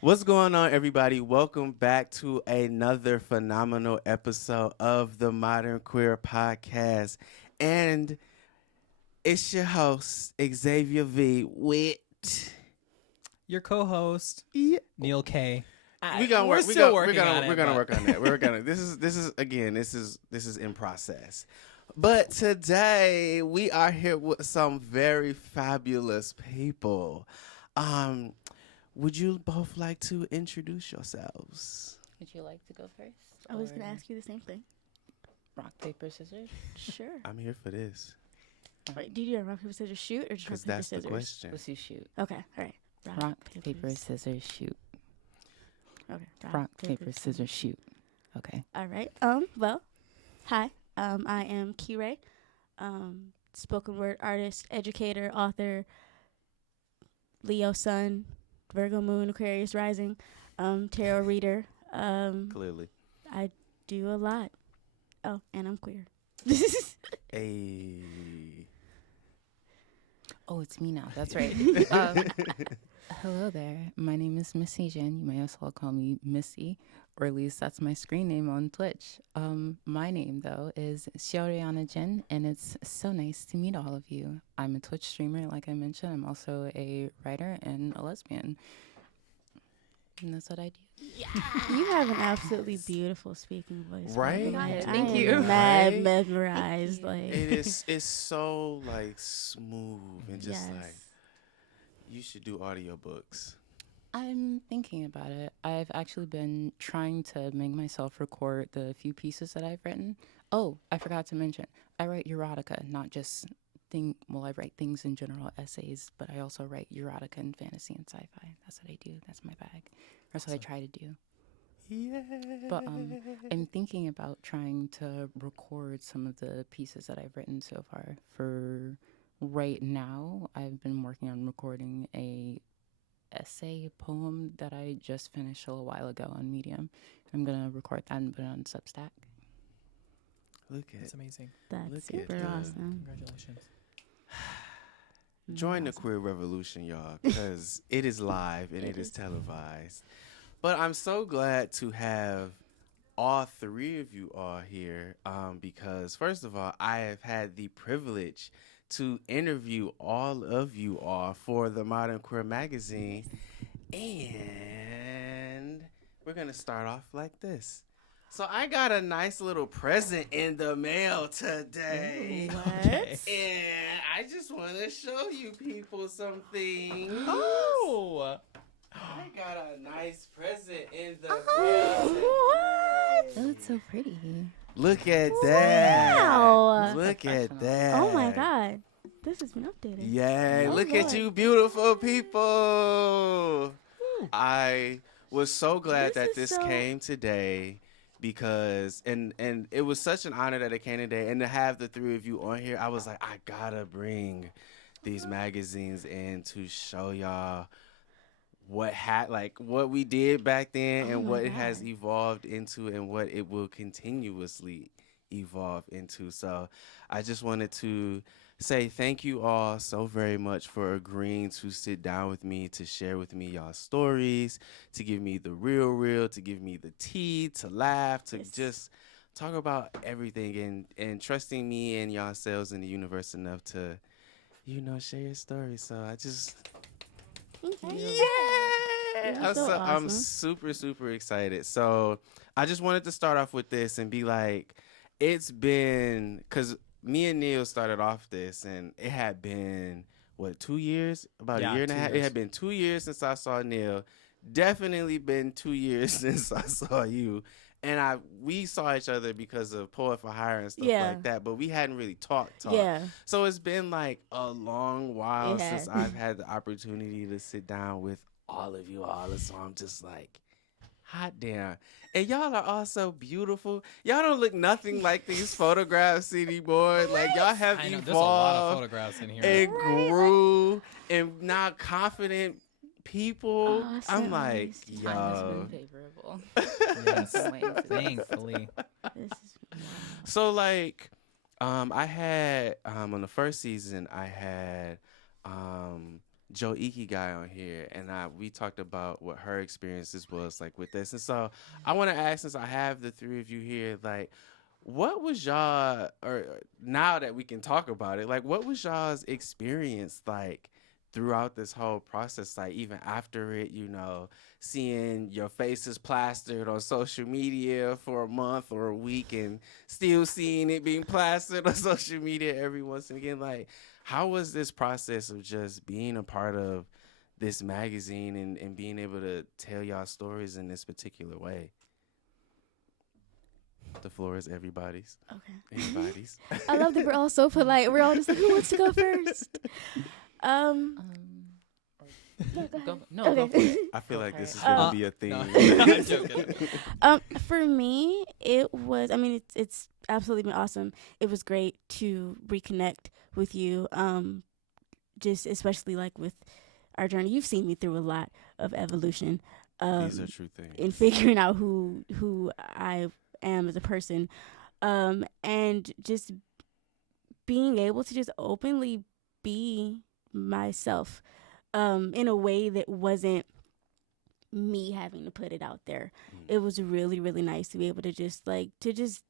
What's going on, everybody? Welcome back to another phenomenal episode of the Modern Queer Podcast. And it's your host, Xzavier V, with your co-host, Neil K. We're gonna work on that. This is in process. But today we are here with some very fabulous people. Would you both like to introduce yourselves? Would you like to go first? I was going to ask you the same thing. Rock, paper, scissors? Sure. I'm here for this. Wait, do you do a rock, paper, scissors, shoot, or just rock, Because paper, that's scissors? the question. Let's do shoot. Okay, all right. Rock, paper, scissors, shoot. Okay. Rock, paper, scissors, shoot. Okay. All right. Well, hi. I am Kirei, spoken word artist, educator, author, Leo sun, Virgo moon, Aquarius rising, tarot reader. Clearly. I do a lot. Oh, and I'm queer. Hey. Oh, it's me now. That's right. Hello there. My name is Mystydjinn. You may as well call me Missy, or at least that's my screen name on Twitch. My name, though, is Mystydjinn, and it's so nice to meet all of you. I'm a Twitch streamer, like I mentioned. I'm also a writer and a lesbian. And that's what I do. Yeah. You have an absolutely beautiful speaking voice. Right? Thank you. I'm mad mesmerized. Like It's so like smooth and just Yes. like you should do audiobooks. I'm thinking about it. I've actually been trying to make myself record the few pieces that I've written. Oh, I forgot to mention, I write erotica, not just I write things in general, essays, but I also write erotica and fantasy and sci-fi. That's what I do. That's my bag. That's what I try to do. Yeah. But I'm thinking about trying to record some of the pieces that I've written so far. For right now, I've been working on recording a essay poem that I just finished a little while ago on Medium. I'm gonna record that and put it on Substack. Look That's at amazing. that's Look super at awesome. Congratulations. join the queer revolution, y'all, because it is live and it is televised. But I'm so glad to have all three of you all here because, first of all, I have had the privilege to interview all of you all for the Modern Queer magazine. And we're going to start off like this. So I got a nice little present in the mail today. What? And I just want to show you people something. Oh! I got a nice present in the mail. What? Oh, it's so pretty. Look at that. Wow. Look at that. Oh my God. This has been updated. Yeah, Oh, look at Lord. you beautiful people. I was so glad This that is this so- came today because and it was such an honor that it came today, and to have the three of you on here, I was like, I gotta bring these magazines in to show y'all what what we did back then Oh and my what it has God. evolved into and what it will continuously evolve into. So I just wanted to say thank you all so very much for agreeing to sit down with me, to share with me y'all stories, to give me the real, to give me the tea, to laugh, to Yes. just talk about everything and trusting me and yourselves in the universe enough to, share your story. So I just... Yeah. I'm, so I'm awesome. super, super excited. So I just wanted to start off with this and be like, it's been, because me and Neil started off this, and it had been, 2 years? About a year and a 2 half? It years. had been 2 years since I saw Neil. Definitely been 2 years since I saw you. And we saw each other because of Poet for Hire and stuff Yeah. like that, but we hadn't really talked. Yeah. So it's been like a long while It since has. I've had the opportunity to sit down with all of you all. So I'm just like, hot damn. And y'all are all so beautiful. Y'all don't look nothing like these photographs anymore. Like y'all have I know, there's a lot of evolved photographs in here. and grew and now confident people. I'm Awesome. like, Time has yo. been favorable. Yes, Thanks. thankfully. This is wow. So like, I had on the first season I had Joe Ikigai on here, and we talked about what her experiences was like with this. And so I want to ask, since I have the three of you here, like, what was y'all, or now that we can talk about it, like, what was y'all's experience like throughout this whole process? Like, even after it, you know, seeing your faces plastered on social media for a month or a week, and still seeing it being plastered on social media every once and again, like, how was this process of just being a part of this magazine and being able to tell y'all stories in this particular way? The floor is everybody's. Okay. Anybody's. I love that we're all so polite. We're all just like, who wants to go first? Yeah, go ahead. No, Okay. go for it. I feel like Okay. this is going to be a theme. No, I'm joking. For me, it was. I mean, it's absolutely been awesome. It was great to reconnect with you. Just especially like with our journey. You've seen me through a lot of evolution. These are true things. In figuring out who I am as a person, and just being able to just openly be myself, in a way that wasn't me having to put it out there. It was really, really nice to be able to just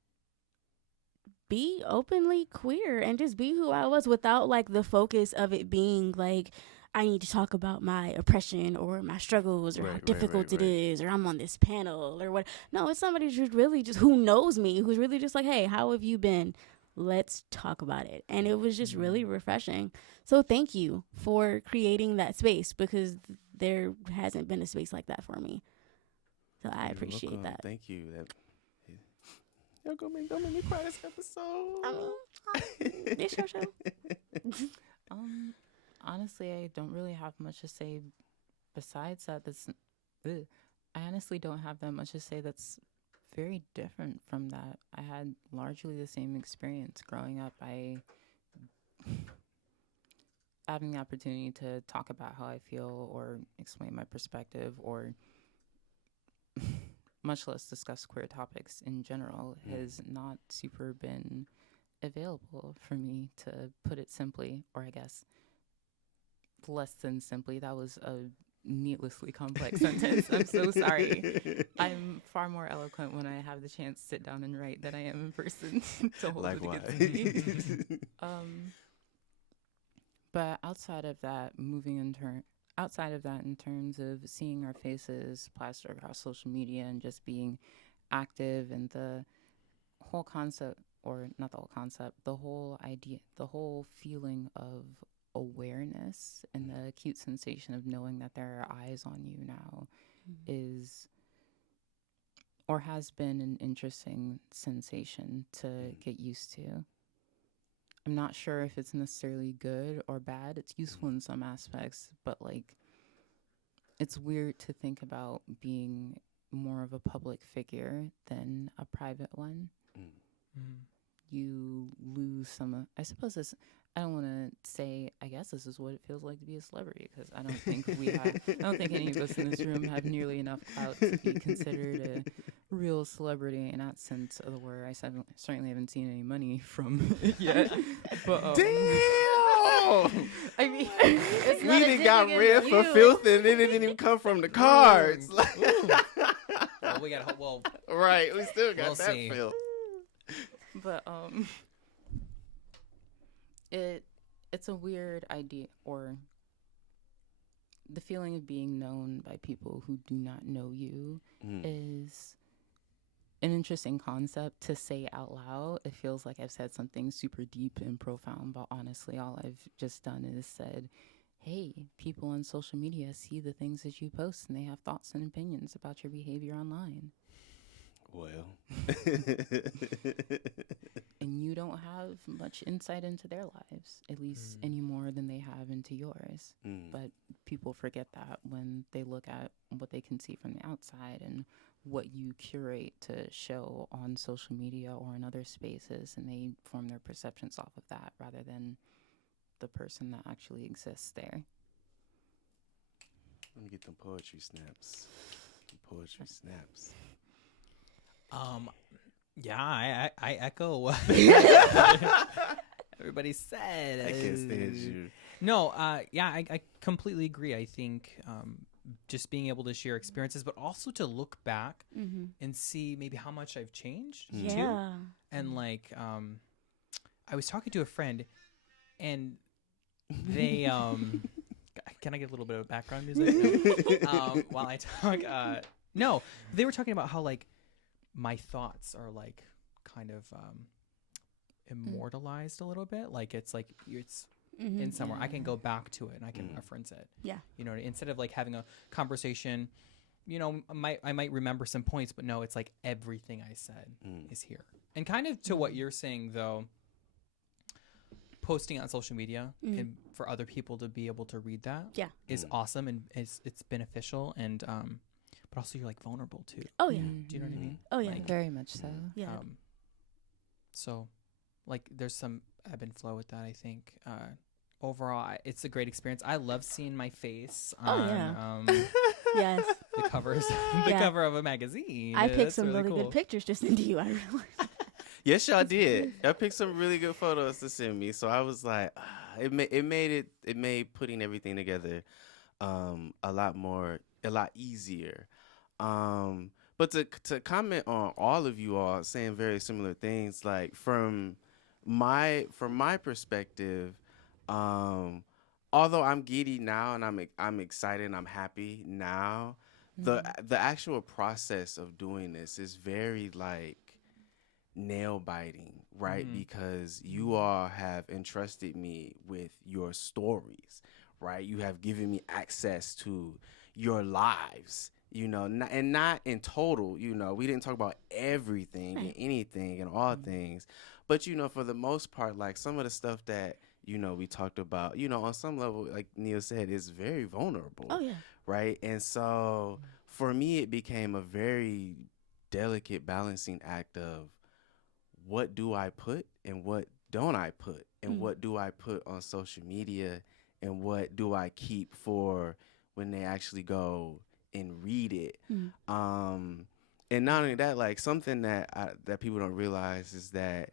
be openly queer and just be who I was without like the focus of it being like, I need to talk about my oppression or my struggles or how difficult it is, or I'm on this panel or what. No, it's somebody who's really just, who knows me, who's really just like, hey, how have you been? Let's talk about it. And it was just really refreshing. So thank you for creating that space, because there hasn't been a space like that for me. So I appreciate that. Thank you. Y'all don't make me cry this episode. I mean, it's your show. Honestly, I don't really have much to say besides that. I honestly don't have that much to say that's very different from that. I had largely the same experience growing up. Having the opportunity to talk about how I feel or explain my perspective, or much less discuss queer topics in general, has not super been available for me, to put it simply, or I guess less than simply. That was a needlessly complex sentence. I'm so sorry. I'm far more eloquent when I have the chance to sit down and write than I am in person. So Likewise. But outside of that, in terms of seeing our faces plastered across social media and just being active, and the whole concept, or not the whole concept, the whole idea, the whole feeling of awareness and the acute sensation of knowing that there are eyes on you now is, or has been, an interesting sensation to get used to. I'm not sure if it's necessarily good or bad. It's useful in some aspects, but like, it's weird to think about being more of a public figure than a private one. You lose some, I suppose this, I don't want to say, I guess this is what it feels like to be a celebrity, because I don't think I don't think any of us in this room have nearly enough clout to be considered a real celebrity in that sense of the word. I certainly haven't seen any money from it yet. But, Damn! I mean, it's We not a done dig got against red for you. filth, and then it didn't even come from the cards. Well, we got Right, we still got We'll that see. filth. But it's a weird idea, or the feeling of being known by people who do not know you is an interesting concept to say out loud. It feels like I've said something super deep and profound, but honestly, all I've just done is said, hey, people on social media see the things that you post, and they have thoughts and opinions about your behavior online. Well. And you don't have much insight into their lives, at least any more than they have into yours. But people forget that when they look at what they can see from the outside and what you curate to show on social media or in other spaces, and they form their perceptions off of that rather than the person that actually exists there. Let me get them poetry snaps. Yeah, I echo. Everybody said. I can't stand you. No, yeah, I completely agree. I think just being able to share experiences, but also to look back and see maybe how much I've changed too. And like, I was talking to a friend, and they can I get a little bit of background music while I talk? No, they were talking about how like my thoughts are like kind of immortalized a little bit. Like it's like it's in somewhere. I can go back to it and I can reference it. Yeah. You know, instead of like having a conversation, you know, I might remember some points, but no, it's like everything I said is here. And kind of to what you're saying though, posting on social media and for other people to be able to read that is awesome, and it's beneficial, and but also you're like vulnerable too. Oh yeah. Do you know what I mean? Oh yeah. Like, Very much so. Yeah. So like there's some ebb and flow with that, I think. Overall, it's a great experience. I love seeing my face on Yes. the covers, the cover of a magazine. I picked That's some really cool. good pictures just into you. I realized. Yes, y'all did. Y'all picked some really good photos to send me, so I was like, it made putting everything together a lot easier. But to comment on all of you all saying very similar things, like from my perspective, although I'm giddy now and I'm excited and I'm happy now, the actual process of doing this is very like nail biting, right? Because you all have entrusted me with your stories, right? You have given me access to your lives, you know, and not in total, you know, we didn't talk about everything and anything and all things, but you know, for the most part, like some of the stuff that, you know, we talked about, you know, on some level, like Neil said, is very vulnerable. Oh yeah. Right. And so for me, it became a very delicate balancing act of what do I put and what don't I put, and what do I put on social media and what do I keep for when they actually go and read it. And not only that, like something that people don't realize is that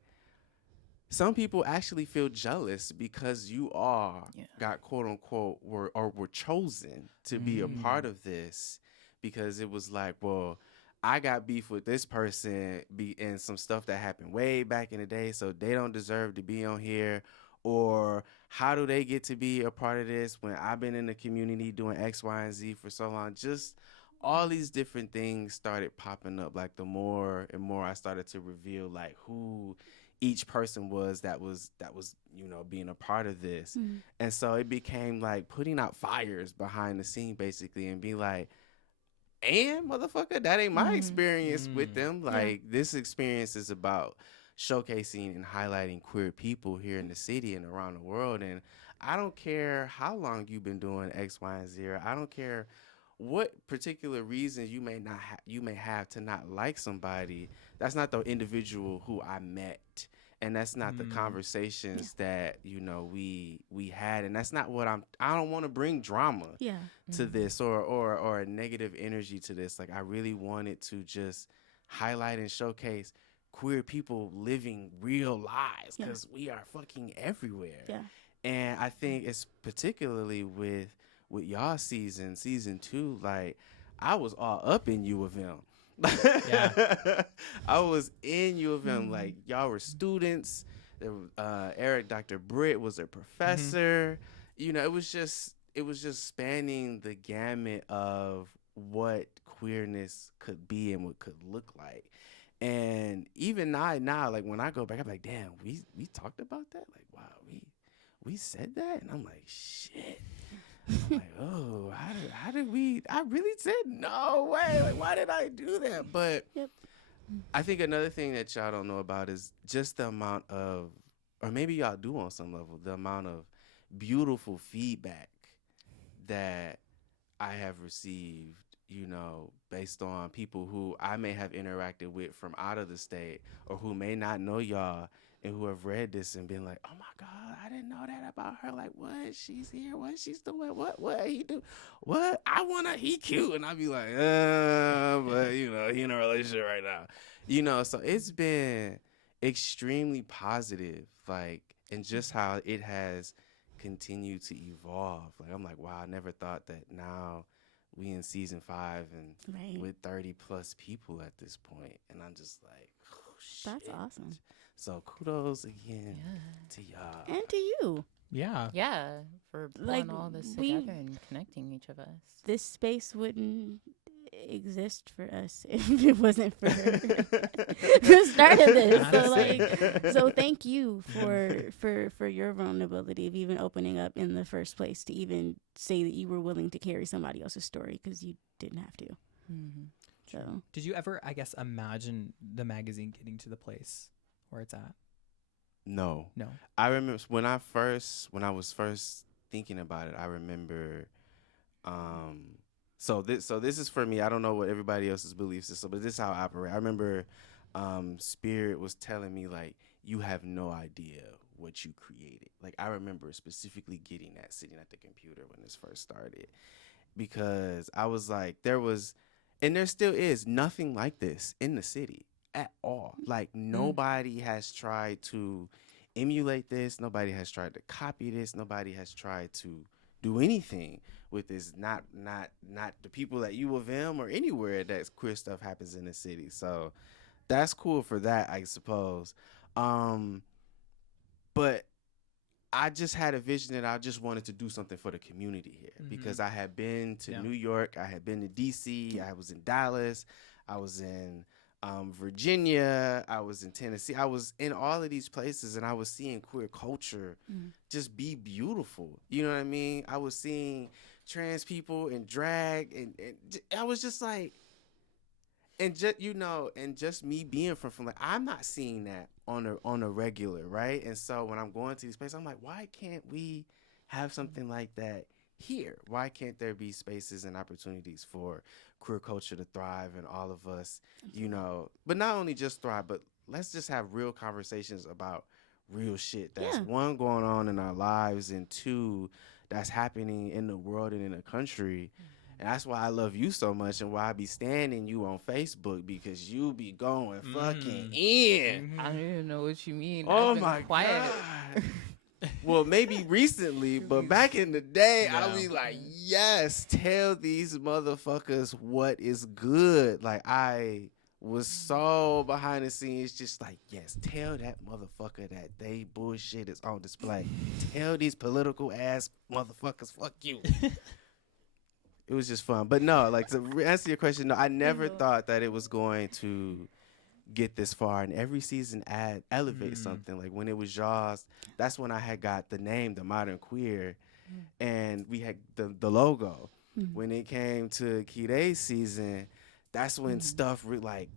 some people actually feel jealous because you all got quote unquote were chosen to be a part of this, because it was like, well, I got beef with this person and some stuff that happened way back in the day, so they don't deserve to be on here. Or how do they get to be a part of this when I've been in the community doing X, Y, and Z for so long? Just all these different things started popping up. Like the more and more I started to reveal like who each person was that was, you know, being a part of this. And so it became like putting out fires behind the scene basically, and be like, and motherfucker, that ain't my experience with them. Like this experience is about showcasing and highlighting queer people here in the city and around the world. And I don't care how long you've been doing X, Y, and Z. I don't care what particular reasons you may have to not like somebody. That's not the individual who I met, and that's not the conversations that, you know, we had, and that's not what I don't want to bring drama to this or a negative energy to this. Like I really wanted to just highlight and showcase queer people living real lives, because we are fucking everywhere. And I think it's particularly with y'all season 2, like I was all up in U of M. I was in U of M. Like y'all were students. Eric, Dr. Britt was a professor. You know, it was just spanning the gamut of what queerness could be and what could look like. And even now, like when I go back, I'm like, damn, we talked about that. Like, wow, we said that, and I'm like, shit. I'm like, oh, how did we? I really said no way. Like, why did I do that? But I think another thing that y'all don't know about is just the amount of, or maybe y'all do on some level, the amount of beautiful feedback that I have received, you know, based on people who I may have interacted with from out of the state, or who may not know y'all and who have read this and been like, oh my God, I didn't know that about her. Like, what? She's here. What? She's doing? What he do? What? He cute. And I'd be like, but you know, he in a relationship right now. You know, so it's been extremely positive, like and just how it has continued to evolve. Like, I'm like, wow, I never thought that now we in season 5 and with 30 plus people at this point. And I'm just like, oh, shit. That's awesome. So kudos again to y'all. And to you. Yeah. Yeah, for pulling all this together and connecting each of us. This space wouldn't exist for us if it wasn't for the start of this. So thank you for your vulnerability of even opening up in the first place to even say that you were willing to carry somebody else's story, because you didn't have to. Mm-hmm. So did you ever, I guess, imagine the magazine getting to the place where it's at? No. I remember when I was first thinking about it, I remember so this is for me. I don't know what everybody else's beliefs is, but this is how I operate. I remember Spirit was telling me, like, you have no idea what you created. Like, I remember specifically getting that sitting at the computer when this first started, because I was like, there was, and there still is, nothing like this in the city at all. Like, nobody has tried to emulate this. Nobody has tried to copy this. Nobody has tried to do anything with this. Not the people at U of M or anywhere that queer stuff happens in the city. So that's cool for that, I suppose. But I just had a vision that I just wanted to do something for the community here, because I had been to New York, I had been to DC, I was in Dallas, I was in Virginia, I was in Tennessee. I was in all of these places, and I was seeing queer culture just be beautiful. You know what I mean? I was seeing trans people and drag, and I was just like, and just me being from like, I'm not seeing that on a regular, right? And so when I'm going to these places, I'm like, why can't we have something like that here? Why can't there be spaces and opportunities for queer culture to thrive, and all of us, but not only just thrive, but let's just have real conversations about real shit that's one, going on in our lives, and two, that's happening in the world and in the country. And that's why I love you so much, and why I be standing you on Facebook, because you be going fucking in. I don't even know what you mean. Oh, I've been my quiet. God. Well, maybe recently, but back in the day, I'll be like, yes, tell these motherfuckers what is good. Like, I was so behind the scenes, just like, yes, tell that motherfucker that they bullshit is on display. Tell these political ass motherfuckers, fuck you. It was just fun. But no, like, to answer your question, no, I never thought that it was going to get this far, and every season elevate something. Like, when it was Jaws, that's when I had got the name, The Modern Queer, and we had the logo. When it came to Kirei's season, that's when stuff like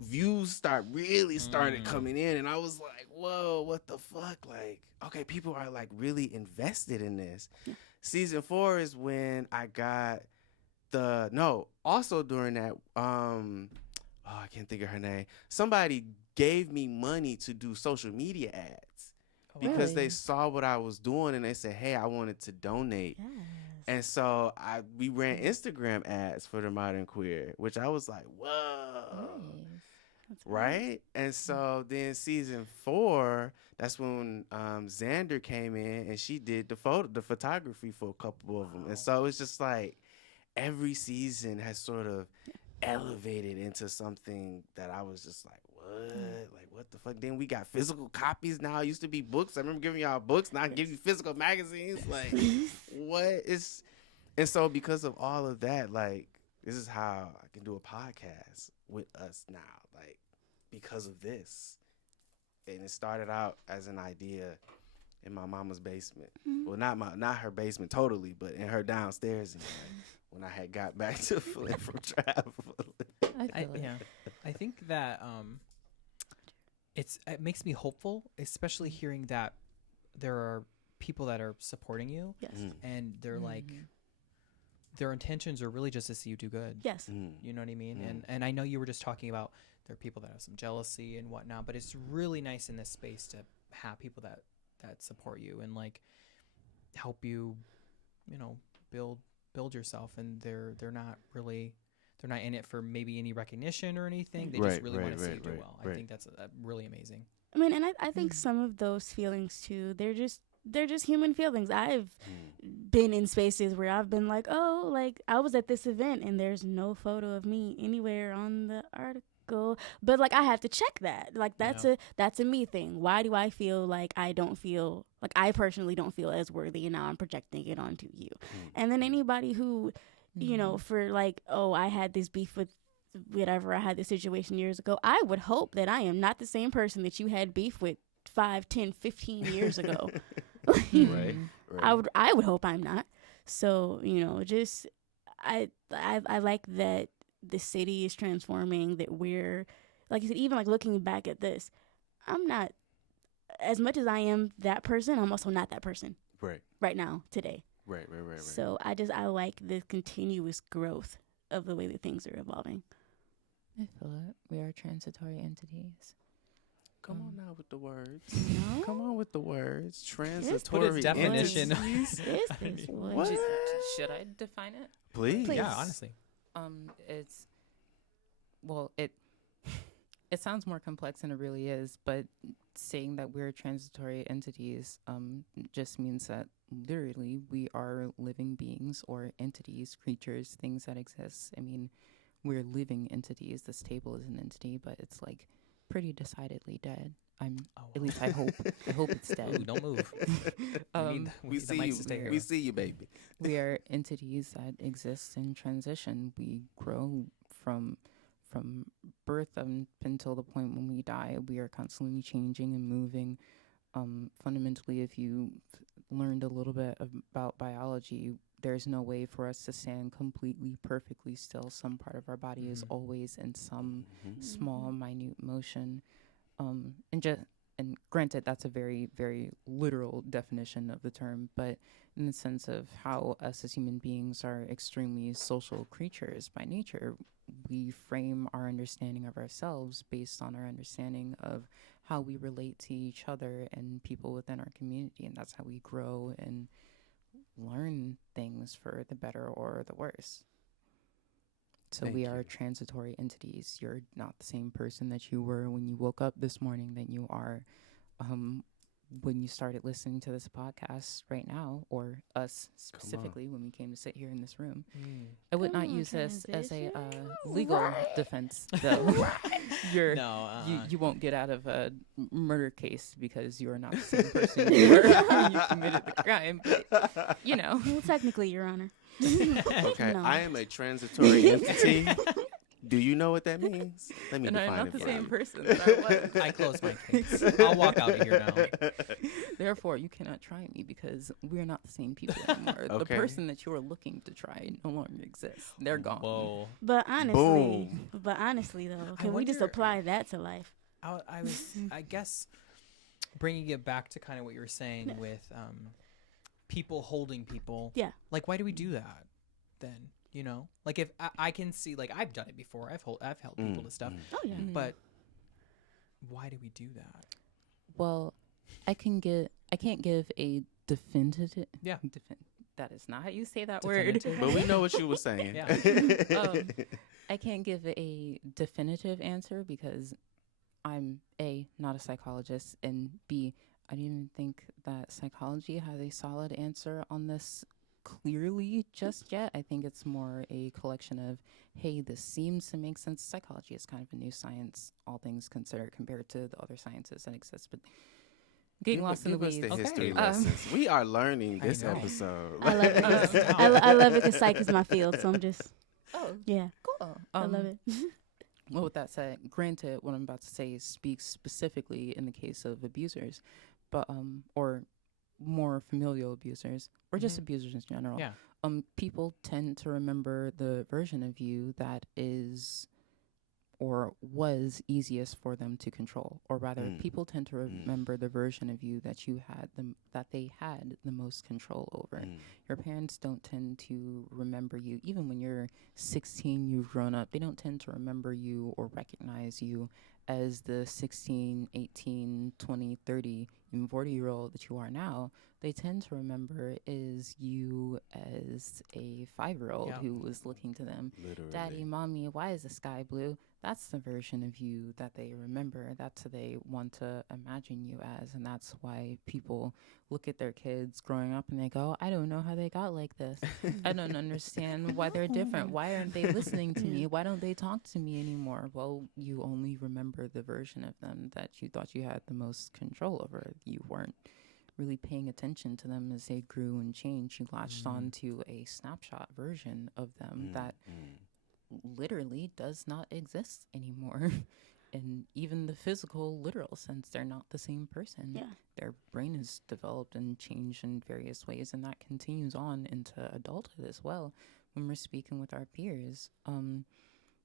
views started coming in, and I was like, whoa, what the fuck? Like, okay, people are like really invested in this. Season 4 is when I got also during that I can't think of her name. Somebody gave me money to do social media ads because they saw what I was doing, and they said, hey, I wanted to donate. Yes. And so we ran Instagram ads for The Modern Queer, which I was like, whoa. Nice. Right? And so then season 4, that's when Xander came in, and she did the photography for a couple of them. And so it's just like every season has sort of elevated into something that I was just like, what? Like, what the fuck? Then we got physical copies now. It used to be books. I remember giving y'all books. Now I give you physical magazines. Like, what is? And so because of all of that, like, this is how I can do a podcast with us now. Like, because of this. And it started out as an idea in my mama's basement. Well, not her basement totally, but in her downstairs. When I had got back to Flint from traveling. I think that it makes me hopeful, especially hearing that there are people that are supporting you. Yes. And they're like, their intentions are really just to see you do good. Yes. You know what I mean? And I know you were just talking about there are people that have some jealousy and whatnot, but it's really nice in this space to have people that support you and like help you, build yourself. And they're not in it for maybe any recognition or anything. They just really want to see you do well. I think that's really amazing. I mean, and I think some of those feelings too, they're just human feelings. I've been in spaces where I've been like, oh, like I was at this event and there's no photo of me anywhere on the article, but like I have to check that. Like that's a me thing. Why do I feel like I personally don't feel as worthy, and now I'm projecting it onto you? And then anybody who, you know, for like, oh, I had this beef with whatever, I had this situation years ago, I would hope that I am not the same person that you had beef with 5, 10, 15 years ago. Right. I would hope I'm not. So, you know, just I like that the city is transforming, that we're, like you said, even like looking back at this, I'm not, as much as I am that person, I'm also not that person right now, today. Right. So I like the continuous growth of the way that things are evolving. I feel it. We are transitory entities. Come on now with the words. No? Come on with the words. Transitory Put a definition. entities. What? Should I define it? Please. Yeah, honestly. It's, well, it sounds more complex than it really is, but saying that we're transitory entities just means that literally we are living beings or entities, creatures, things that exist. I mean, we're living entities. This table is an entity, but it's like pretty decidedly dead. At least I hope. I hope it's dead. Ooh, don't move. We see you. We see you, baby. We are entities that exist in transition. We grow from birth until the point when we die. We are constantly changing and moving. Fundamentally, if you learned a little bit about biology, there's no way for us to stand completely, perfectly still. Some part of our body is always in some small, minute motion. And granted, that's a very, very literal definition of the term, but in the sense of how us as human beings are extremely social creatures by nature, we frame our understanding of ourselves based on our understanding of how we relate to each other and people within our community, and that's how we grow and learn things for the better or the worse. So we are transitory entities. You're not the same person that you were when you woke up this morning than you are when you started listening to this podcast right now, or us specifically when we came to sit here in this room. I would not use this as a legal defense, though. You won't get out of a murder case because you are not the same person you were when you committed the crime. But, you know. Well, technically, Your Honor. Okay, No. I am a transitory entity. Do you know what that means? Let me And define I'm not it the for same you. person that I was. I close my case. I'll walk out of here now. Therefore, you cannot try me because we're not the same people anymore. The Okay. person that you are looking to try no longer exists. They're gone. Whoa. But honestly, though, can we just wonder- apply that to life? I was, I guess, bringing it back to kind of what you were saying with people holding people. Yeah. Like, why do we do that then? You know, like if I can see, like I've done it before. I've held people to stuff. Oh yeah. But why do we do that? Well, I can't give a definitive. Yeah. That is not how you say that word. Definitive. But we know what you were saying. Yeah. I can't give a definitive answer because I'm A, not a psychologist, and B, I don't even think that psychology has a solid answer on this clearly just yet. I think it's more a collection of, hey, this seems to make sense. Psychology is kind of a new science, all things considered, compared to the other sciences that exist. But getting lost in the weeds. Give us the history lessons. We are learning this episode. I love it. I love it because psych is my field, so I'm just. Oh, yeah. cool. I love it. Well, with that said, granted, what I'm about to say speaks specifically in the case of abusers, but or more familial abusers, or just abusers in general. Yeah. People tend to remember the version of you that is or was easiest for them to control, or rather, people tend to remember the version of you that they had the most control over. Your parents don't tend to remember you, even when you're 16, you've grown up. They don't tend to remember you or recognize you as the 16, 18, 20, 30, even 40-year-old that you are now. they tend to remember is you as a 5-year-old who was looking to them. Literally. Daddy, mommy, why is the sky blue? That's the version of you that they remember. That's who they want to imagine you as. And that's why people look at their kids growing up and they go, I don't know how they got like this. I don't understand why they're different. Why aren't they listening to me? Why don't they talk to me anymore? Well, you only remember the version of them that you thought you had the most control over. You weren't really paying attention to them as they grew and changed. You latched on to a snapshot version of them that literally does not exist anymore. In even the physical, literal sense, they're not the same person. Yeah. Their brain has developed and changed in various ways, and that continues on into adulthood as well. When we're speaking with our peers,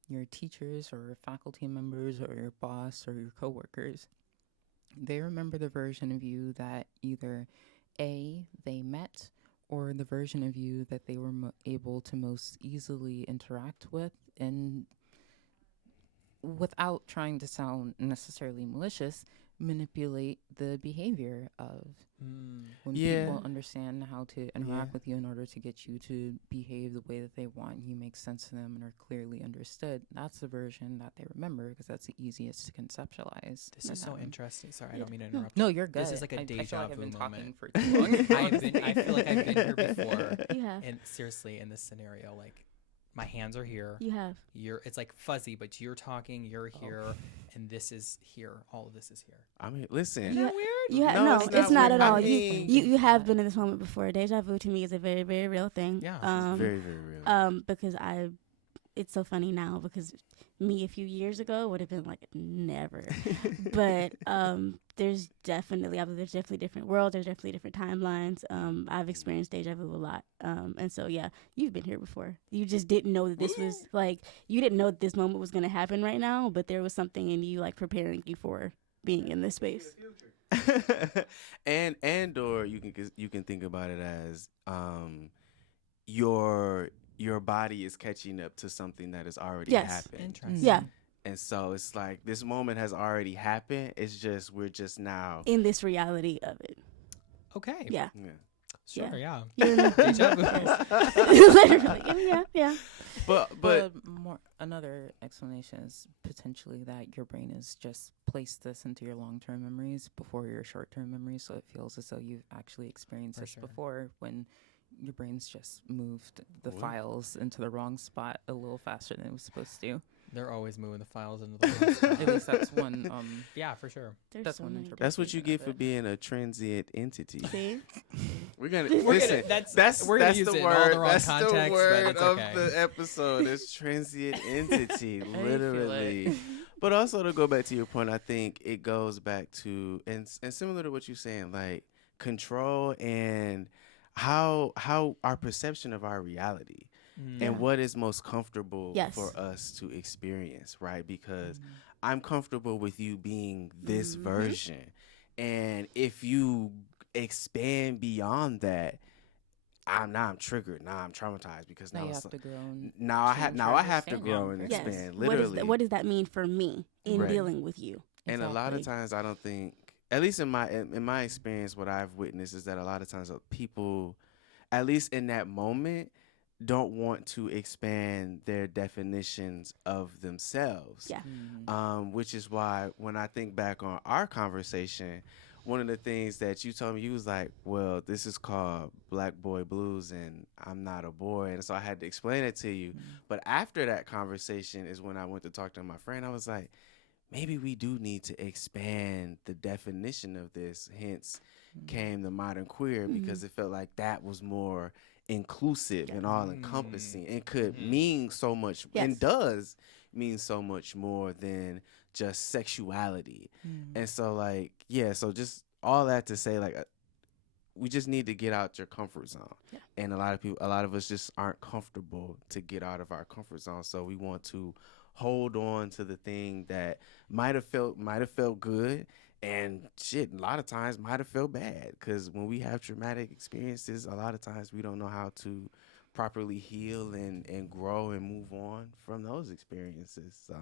your teachers or faculty members or your boss or your coworkers, they remember the version of you that either A, they met, or the version of you that they were able to most easily interact with, and without trying to sound necessarily malicious, manipulate the behavior of. When people understand how to interact with you in order to get you to behave the way that they want, you make sense to them and are clearly understood. That's the version that they remember because that's the easiest to conceptualize. This is so interesting. Sorry, I don't mean to interrupt. No, you're good. This is like a deja vu moment. Talking for too long. I feel like I've been here before. You have. And seriously, in this scenario, like my hands are here. You have. It's like fuzzy, but you're talking, you're here, and this is here. All of this is here. I mean, listen. Isn't that weird? No, it's not at all. I mean, You have been in this moment before. Deja vu to me is a very, very real thing. Yeah. It's very, very real. Because it's so funny now because me a few years ago would have been like never. But there's definitely different worlds. There's definitely different timelines. I've experienced deja vu a lot. And so, yeah, you've been here before. You just didn't know that this was like, you didn't know that this moment was going to happen right now, but there was something in you like preparing you for being in this space. and or you can think about it as your body is catching up to something that has already happened. Interesting. Yeah. And so it's like this moment has already happened. It's just we're just now in this reality of it. Okay. Yeah. Sure. Yeah. Deja vu. Literally. Yeah. But more another explanation is potentially that your brain has just placed this into your long-term memories before your short-term memories, so it feels as though you've actually experienced this before, when your brain's just moved the files into the wrong spot a little faster than it was supposed to. They're always moving the files into the wrong spot. At least that's one. Yeah, for sure. That's one interpretation. That's what you get for being a transient entity. See? We're gonna We're listen. gonna That's use the it in word. all the wrong That's context, the but word it's of okay. the episode. It's transient entity, feel literally. it. But also to go back to your point, I think it goes back to and similar to what you're saying, like control and how our perception of our reality. And what is most comfortable for us to experience, right? Because I'm comfortable with you being this version. And if you expand beyond that, I'm triggered. Now I'm traumatized because now you have to grow. Now I have to grow and expand. Literally. What does that mean for me in dealing with you? And a lot of times I don't think, at least in my experience, what I've witnessed is that a lot of times people, at least in that moment, don't want to expand their definitions of themselves. Yeah. Which is why when I think back on our conversation, one of the things that you told me, you was like, well, this is called Black Boy Blues and I'm not a boy. And so I had to explain it to you. But after that conversation is when I went to talk to my friend. I was like, maybe we do need to expand the definition of this. Hence came the modern queer, because it felt like that was more inclusive and all encompassing and could mean so much and does mean so much more than just sexuality. And so like, so just all that to say, like, we just need to get out your comfort zone. And a lot of us just aren't comfortable to get out of our comfort zone. So we want to hold on to the thing that might have felt good, and shit, a lot of times might have felt bad, because when we have traumatic experiences, a lot of times we don't know how to properly heal and grow and move on from those experiences. So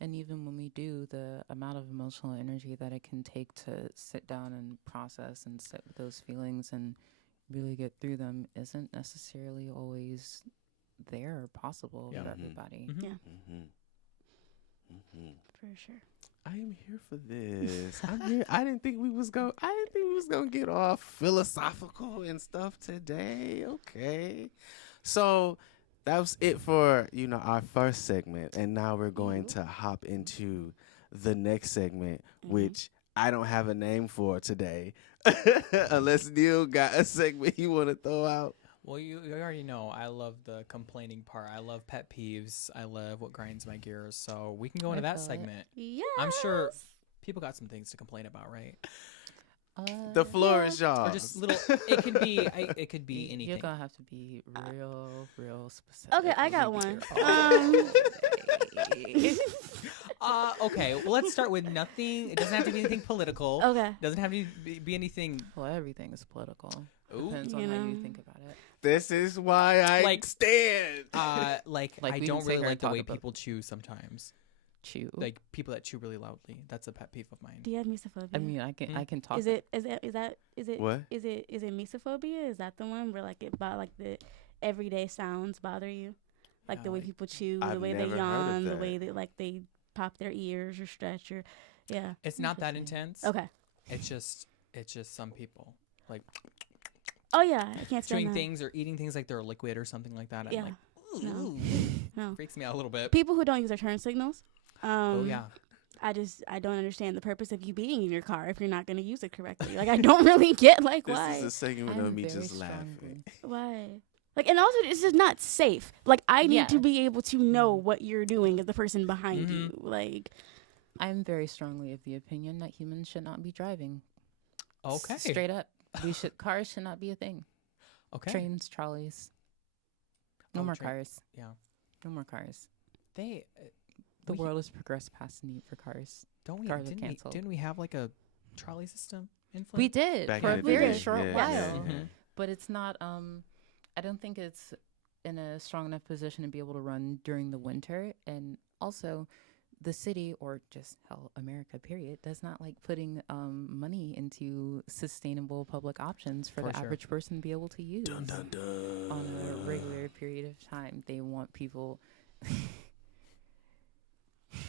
And even when we do, the amount of emotional energy that it can take to sit down and process and sit with those feelings and really get through them isn't necessarily always there or possible for everybody. Yeah. For sure. I am here for this. I'm here. I didn't think we was gonna get off philosophical and stuff today. Okay, so that was it for our first segment, and now we're going to hop into the next segment, which I don't have a name for today, unless Neil got a segment you want to throw out. Well, you already know I love the complaining part. I love pet peeves. I love what grinds my gears. So we can go into that segment. Yeah. I'm sure people got some things to complain about, right? The floor is yours. Or just little. It could be. It could be anything. You're gonna have to be real specific. Okay, I got one. Okay, well, let's start with nothing. It doesn't have to be anything political. Okay. It doesn't have to be anything. Well, everything is political. Ooh. Depends on how you think about it. This is why I stand. Like we I can don't sit really here and like the talk way about- people chew sometimes. Chew. Like people that chew really loudly. That's a pet peeve of mine. Do you have mesophobia? I mean, I can talk. Is it What? Is it mesophobia? Is that the one where like the everyday sounds bother you? Like Yeah, the way like- people chew, I've the way never they heard of yawn, the that. way that they pop their ears or stretch or yeah. It's not that Interesting. intense. Okay. It's just some people like Oh yeah, I can't chewing stand that. things or eating things like they're a liquid or something like that. Yeah. I'm like, No. ooh. No. Freaks me out a little bit. People who don't use their turn signals. Oh yeah. I don't understand the purpose of you being in your car if you're not going to use it correctly. Like I don't really get like This why. is a segment I'm of me very just laughing. strongly- Why? Like, and also, it's just not safe. Like, I need Yeah. to be able to know what you're doing as the person behind Mhm. you. Like, I'm very strongly of the opinion that humans should not be driving. Okay. Straight up, cars should not be a thing. Okay. Trains, trolleys. No Oh, more train- cars. Yeah. No more cars. They. The We- world has progressed past the need for cars. Don't we? Cars are Didn't we? canceled. Didn't we have like a trolley system in Flint? We did Back for in a the very day, short yeah, while, yeah, Mhm. but it's not. I don't think it's in a strong enough position to be able to run during the winter, and also, the city or just hell, America, period, does not like putting money into sustainable public options for For the sure. average person to be able to use Dun, dun, dun. on a regular period of time. They want people.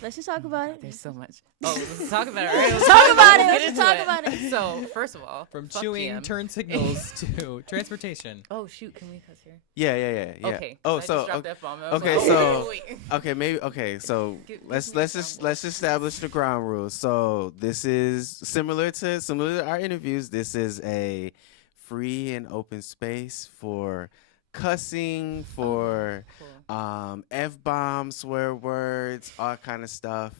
let's just talk about it. There's so much. Oh, let's talk about it. Let's Let's talk about it. get Let's into talk about it. So, first of all, From fuck chewing GM. turn signals to transportation. Oh shoot! Can we cuss here? Yeah. Okay. Oh, I so just dropped okay, F-bomb. I was okay, like, so- wait. okay, maybe okay. So Give let's me let's the just ground let's establish the ground rules. So this is similar to our interviews. This is a free and open space for cussing, for Cool. F-bombs, swear words, all kind of stuff.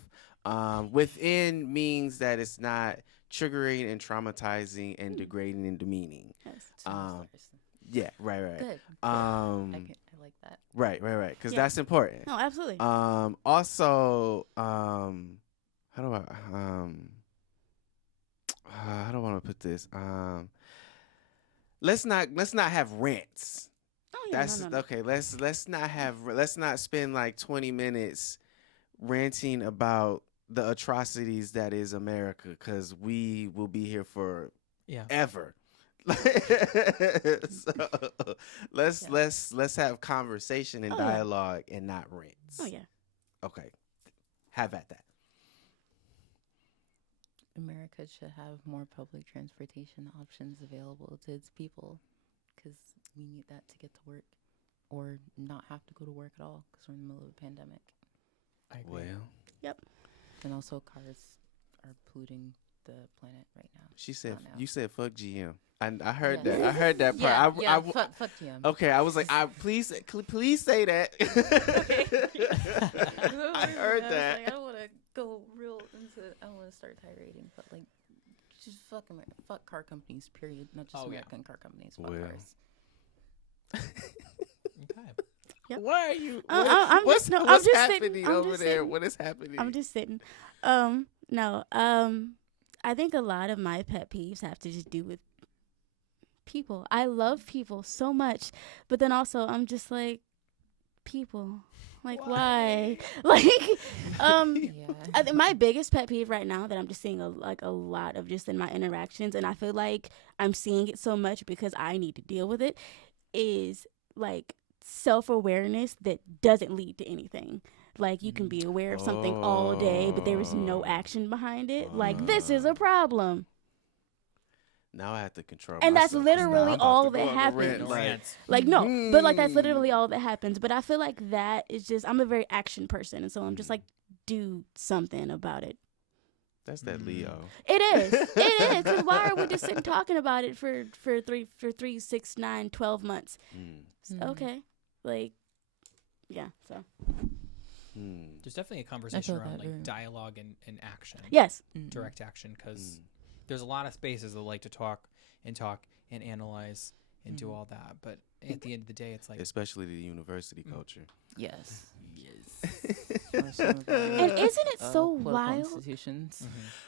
Within means that it's not triggering and traumatizing and degrading and demeaning. Yes. Um, Yeah, right. Good. I like that. Right. Because Yeah. that's important. No, absolutely. Also, how do I want to put this? Let's not have rants. Oh yeah. That's no. okay. Let's not spend like 20 minutes ranting about the atrocities that is America, because we will be here for Yeah. ever. So let's have conversation and Oh, yeah. dialogue and not rants. Oh yeah. Okay. Have at that. America should have more public transportation options available to its people, because we need that to get to work or not have to go to work at all because we're in the middle of a pandemic. I agree. Well, And also, cars are polluting the planet right now. she said Not now. you said fuck GM. I heard Yeah. that. I heard that part. Fuck GM. Okay, I was like, please say that. I heard that. I don't want to go real into. I don't want to start tirading, but like, just fuck car companies. Period. Not just Oh, yeah. American car companies. Fuck Well. cars. Okay. Yep. Why are you? I'm what's just- no, I'm what's just happening sitting. I'm over just there? sitting. What is happening? I'm just sitting. No. I think a lot of my pet peeves have to just do with people. I love people so much, but then also I'm just like, people, like why? Like, I think my biggest pet peeve right now that I'm just seeing a lot of just in my interactions, and I feel like I'm seeing it so much because I need to deal with it, is like self-awareness that doesn't lead to anything. Like, you can be aware of something all day, but there is no action behind it. Like, this is a problem. Now I have to control and myself. that's literally all that happens. happens. Like, no, but like that's literally all that happens. But I feel like that is just, I'm a very action person, and so I'm just like, do something about it. That's that Leo. It is. It is. Because why are we just sitting talking about it for 3, 6, 9, 12 months? Okay. Like, yeah, so. There's definitely a conversation around like dialogue and action. Yes. Direct action, because there's a lot of spaces that like to talk and analyze and do all that. But at the end of the day, it's like... Especially the university culture. Yes. And isn't it so wild? Institutions.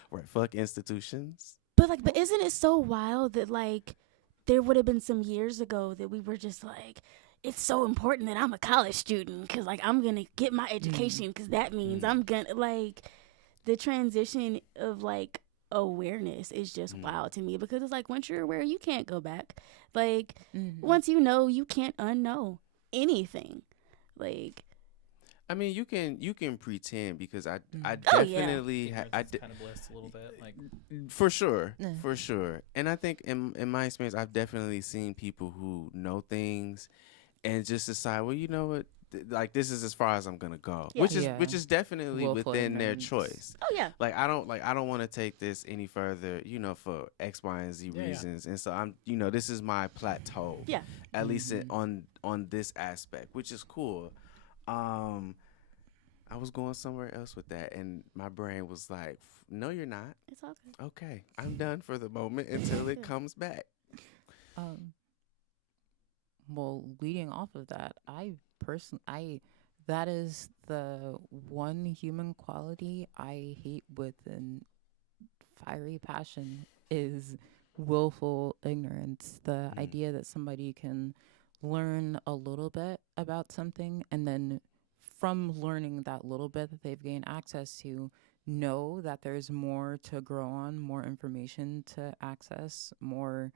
Right, fuck institutions. But isn't it so wild that like there would have been some years ago that we were just like, it's so important that I'm a college student because like I'm gonna get my education because that means I'm gonna, like, the transition of like awareness is just wild to me, because it's like once you're aware you can't go back. Like once you know, you can't unknow anything. Like, I mean, you can pretend, because I definitely kind of bliss a little bit, like, for sure. And I think in my experience, I've definitely seen people who know things and just decide, well, you know what, like this is as far as I'm gonna go, which is definitely within their choice. Oh yeah. Like I don't want to take this any further, for X, Y, and Z reasons, and so I'm, this is my plateau. Yeah. At least on this aspect, which is cool. I was going somewhere else with that, and my brain was like, no, you're not. It's all good. Okay, I'm done for the moment until it comes back. Well, leading off of that, that is the one human quality I hate with an fiery passion, is willful ignorance. The idea that somebody can learn a little bit about something, and then from learning that little bit that they've gained access to, know that there's more to grow on, more information to access, more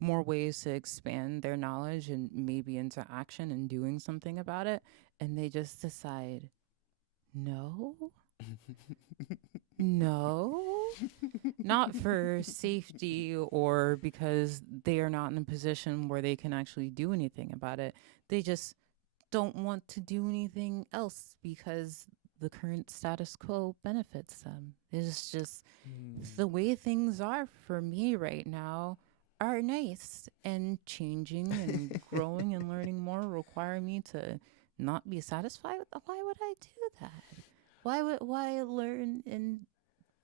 ways to expand their knowledge and maybe into action and doing something about it, and they just decide, no, not for safety or because they are not in a position where they can actually do anything about it. They just don't want to do anything else because the current status quo benefits them. It's just the way things are for me right now are nice, and changing and growing and learning more require me to not be satisfied with that. Why would I do that? Why learn and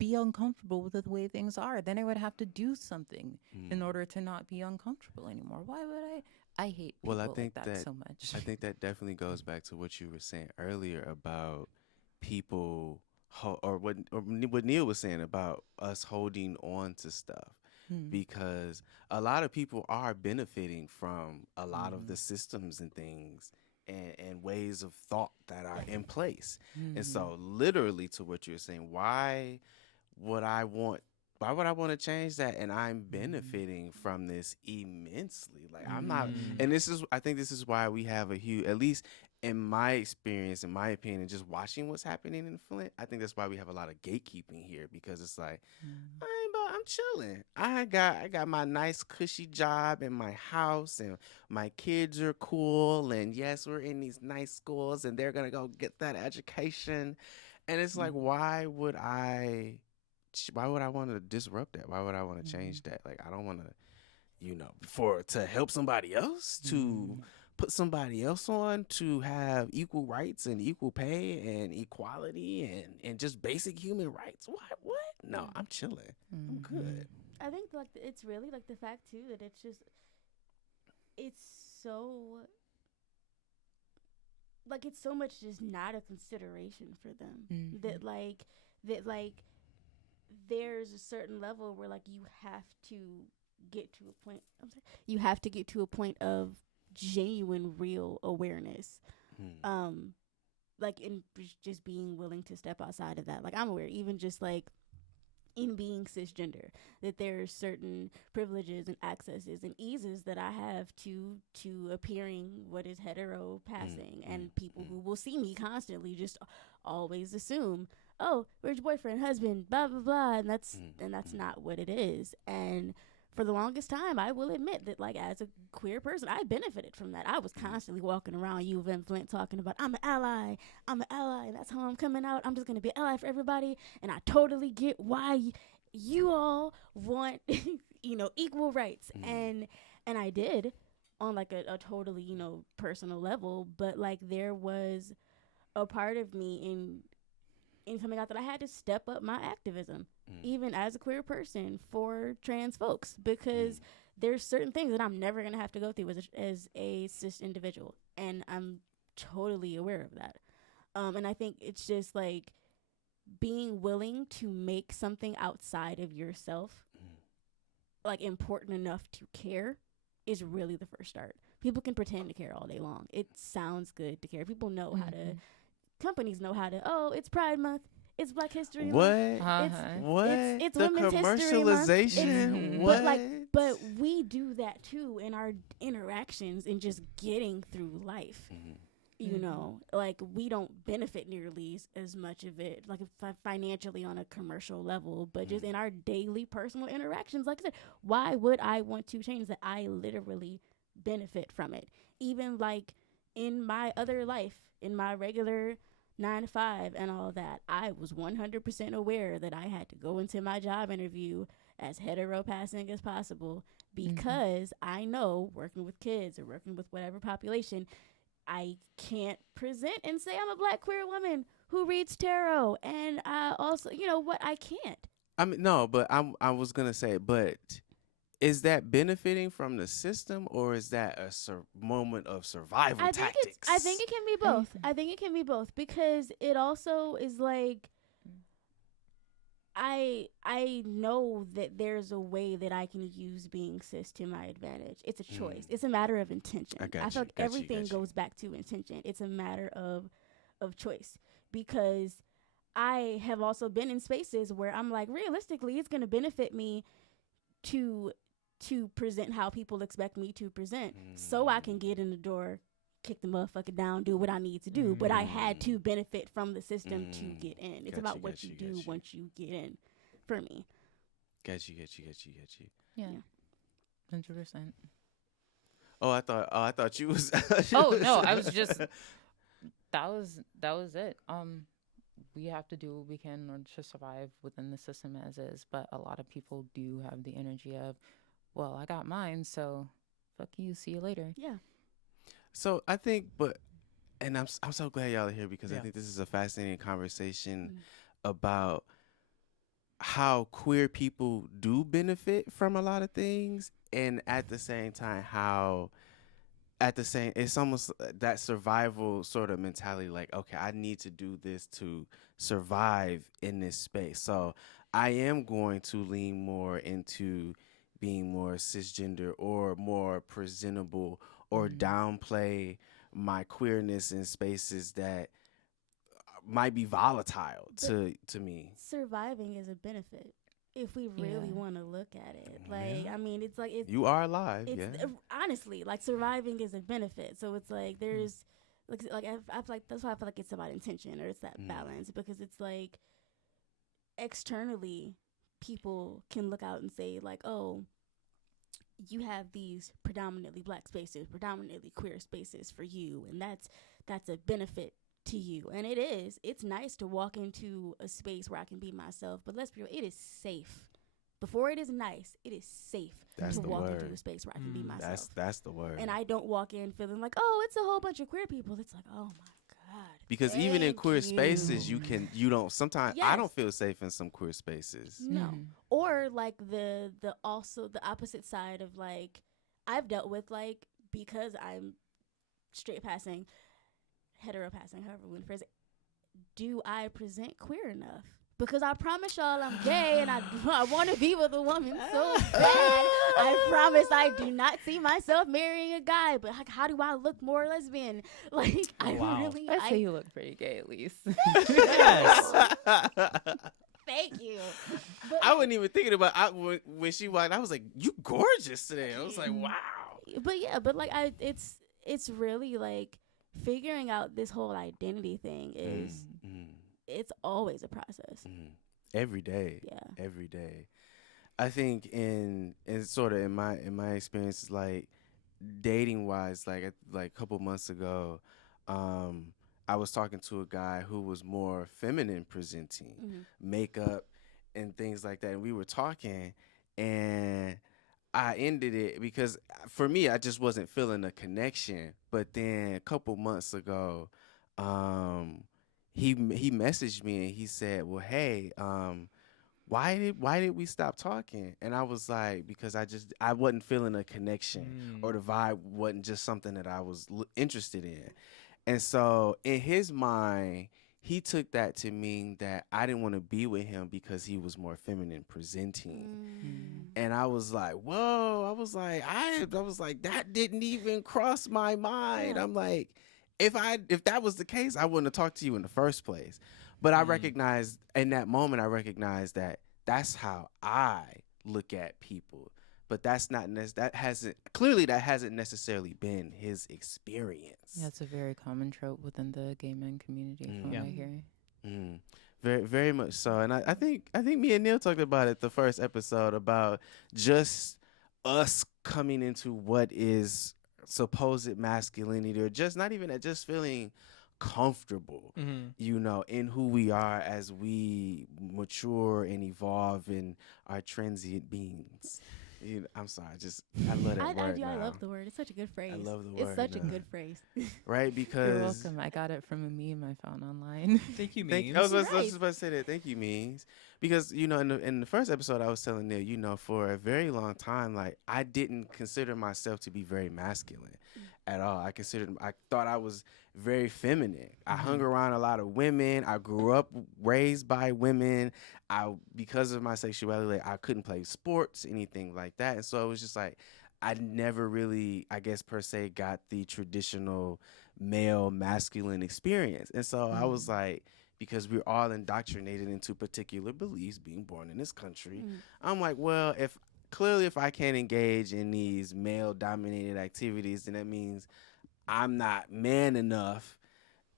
be uncomfortable with the way things are? Then I would have to do something in order to not be uncomfortable anymore. Why would I hate people like that so much. I think that definitely goes back to what you were saying earlier about people, or what Neil was saying about us holding on to stuff. Because a lot of people are benefiting from a lot of the systems and things and ways of thought that are in place. And so literally, to what you're saying, why would I want to change that? And I'm benefiting from this immensely. Like I'm not, and I think this is why we have a huge, at least in my experience, in my opinion, just watching what's happening in Flint, I think that's why we have a lot of gatekeeping here, because it's like, I'm chilling. I got my nice cushy job in my house, and my kids are cool, and yes, we're in these nice schools, and they're gonna go get that education. And it's like, why would I want to disrupt that? Why would I want to change that? Like, I don't want to, to help somebody else, to put somebody else on, to have equal rights and equal pay and equality and just basic human rights. What? No, I'm chilling. I'm good. I think like it's really like the fact too that it's so like it's so much just not a consideration for them that there's a certain level where like you have to get to a point. You have to get to a point of genuine, real awareness. Like in just being willing to step outside of that. Like I'm aware, even just like in being cisgender, that there are certain privileges and accesses and eases that I have to appearing what is hetero passing, and people who will see me constantly just always assume, oh, where's your boyfriend, husband, blah blah blah, and that's not what it is. And for the longest time, I will admit that, like, as a queer person, I benefited from that. I was constantly walking around U of M Flint talking about, I'm an ally, that's how I'm coming out, I'm just going to be an ally for everybody. And I totally get why you all want, equal rights. And I did on, like, a totally, personal level. But, like, there was a part of me in coming out that I had to step up my activism, even as a queer person, for trans folks, because there's certain things that I'm never going to have to go through as a cis individual. And I'm totally aware of that. And I think it's just like being willing to make something outside of yourself, like, important enough to care is really the first start. People can pretend to care all day long. It sounds good to care. People know how to. Companies know how to, it's Pride Month, it's Black History Month, it's the Women's History Month. commercialization. What? But we do that too in our interactions and just getting through life. Like, we don't benefit nearly as much of it, like, financially on a commercial level, but just in our daily personal interactions. Like I said, why would I want to change that? I literally benefit from it. Even like in my other life, in my regular 9 to 5 and all that, I was 100% aware that I had to go into my job interview as hetero passing as possible, because I know, working with kids or working with whatever population, I can't present and say I'm a Black queer woman who reads tarot. And I also, I can't. I mean, no, but I was gonna say, but is that benefiting from the system, or is that a moment of survival tactics? I think it can be both. I think it can be both, because it also is like, I know that there's a way that I can use being cis to my advantage. It's a choice. It's a matter of intention. I feel like everything goes back to intention. It's a matter of choice, because I have also been in spaces where I'm like, realistically, it's going to benefit me to present how people expect me to present, so I can get in the door, kick the motherfucker down, do what I need to do. But I had to benefit from the system to get in. It's about what you do once you get in, for me. Get you. Yeah. 100%. Oh, I thought you was. Oh no, I was just. That was it. We have to do what we can in order to survive within the system as is. But a lot of people do have the energy of, well, I got mine, so fuck you, see you later. Yeah. So I think, and I'm so glad y'all are here, because I think this is a fascinating conversation about how queer people do benefit from a lot of things, and at the same time it's almost that survival sort of mentality, like, okay, I need to do this to survive in this space. So I am going to lean more into being more cisgender or more presentable, or downplay my queerness in spaces that might be volatile to me. Surviving is a benefit, if we really want to look at it. Like, I mean, it's like, you are alive. Honestly, like, surviving is a benefit. So it's like, there's like I feel like that's why I feel like it's about intention, or it's that balance, because it's like, externally, people can look out and say, like, oh, you have these predominantly Black spaces, predominantly queer spaces for you, and that's a benefit to you. And it's nice to walk into a space where I can be myself, but let's be real, it is safe. Before it is nice, it is safe to walk into a space where I can be myself. That's the word. And I don't walk in feeling like, oh, it's a whole bunch of queer people. It's like, oh my God. Because even in queer spaces, you don't sometimes, I don't feel safe in some queer spaces. No. Or like the opposite side of, like, I've dealt with, like, because I'm straight passing, hetero passing, however we want to phrase it, do I present queer enough because I promise y'all I'm gay and I want to be with a woman so bad. I promise I do not see myself marrying a guy, but how do I look more lesbian? Like, Wow. I say you look pretty gay at least. Yes. Thank you. But, I wasn't even thinking about when she walked. I was like, "You gorgeous today." I was like, "Wow." but like it's really like figuring out this whole identity thing is it's always a process. Every day. Yeah. Every day. I think in sort of in my experience, like dating wise, like a couple months ago, I was talking to a guy who was more feminine presenting, makeup and things like that. And we were talking, and I ended it because for me, I just wasn't feeling a connection. But then a couple months ago, he messaged me and he said, "Well, hey, why did we stop talking?" And I was like, because I wasn't feeling a connection, or the vibe wasn't just something that I was interested in. And so in his mind, he took that to mean that I didn't want to be with him because he was more feminine presenting. And I was like, whoa. I was like, that didn't even cross my mind. I'm like, if that was the case, I wouldn't have talked to you in the first place. But I recognized in that moment, that that's how I look at people. But that hasn't necessarily been his experience. Yeah, it's a very common trope within the gay men community, from what I hear. Very, very much so. And I think me and Neil talked about it the first episode about just us coming into what is supposed masculinity, or just not even that, just feeling comfortable, in who we are as we mature and evolve in our transient beings. I'm sorry, I love that word. I love the word. It's such a good phrase. I love the word. It's such a good phrase. Right, because you're welcome. I got it from a meme I found online. Thank you, Memes. I was just about to say that. Thank you, Memes. Because in the first episode, I was telling Neil, for a very long time, like I didn't consider myself to be very masculine at all. I thought I was very feminine. I hung around a lot of women. I grew up raised by women. Because of my sexuality, I couldn't play sports, anything like that. And so it was just like, I never really, I guess per se, got the traditional male masculine experience. And so I was like, because we're all indoctrinated into particular beliefs being born in this country, I'm like, well, if I can't engage in these male dominated activities, then that means I'm not man enough.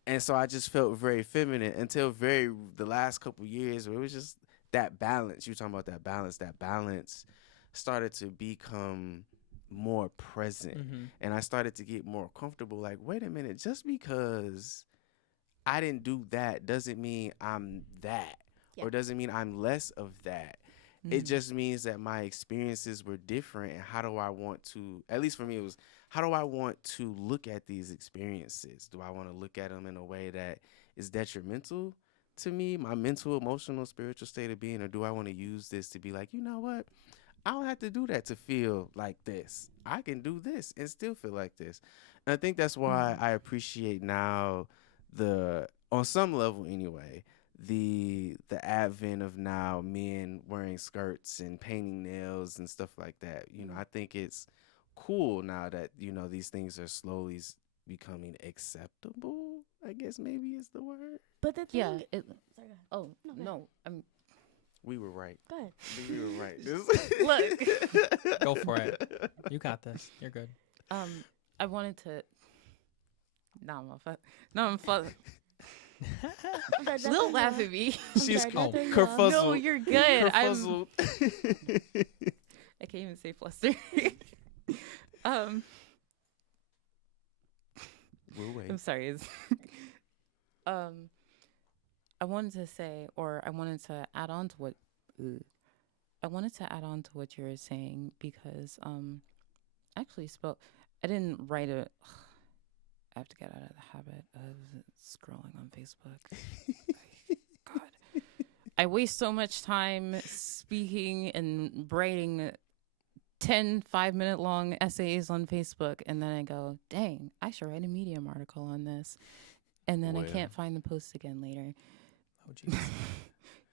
And so I just felt very feminine until the last couple years, where it was just that balance. You were talking about that balance. That balance started to become more present. And I started to get more comfortable. Like, wait a minute, just because I didn't do that doesn't mean I'm that, or doesn't mean I'm less of that. It just means that my experiences were different. And how do I want to, at least for me, it was, how do I want to look at these experiences? Do I want to look at them in a way that is detrimental to me, my mental, emotional, spiritual state of being? Or do I want to use this to be like, you know what? I don't have to do that to feel like this. I can do this and still feel like this. And I think that's why I appreciate now on some level anyway, the advent of now men wearing skirts and painting nails and stuff like that. I think it's cool now that, these things are slowly becoming acceptable, I guess maybe is the word. But the thing, Yeah. sorry, No. We were right. go ahead. We were right. Look. Go for it. You got this. You're good. I wanted to. I'm fuck. Don't laugh at me. She's kerfuzzled. No, you're good. Kerfuzzled. I can't even say flustered. We'll wait. I'm sorry. I wanted to say, or I wanted to add on to what you were saying, because I actually I didn't write it. I have to get out of the habit of scrolling on Facebook. God, I waste so much time speaking and writing 10 5-minute long essays on Facebook, and then I go, dang, I should write a Medium article on this, and then I can't find the post again later. Oh, geez.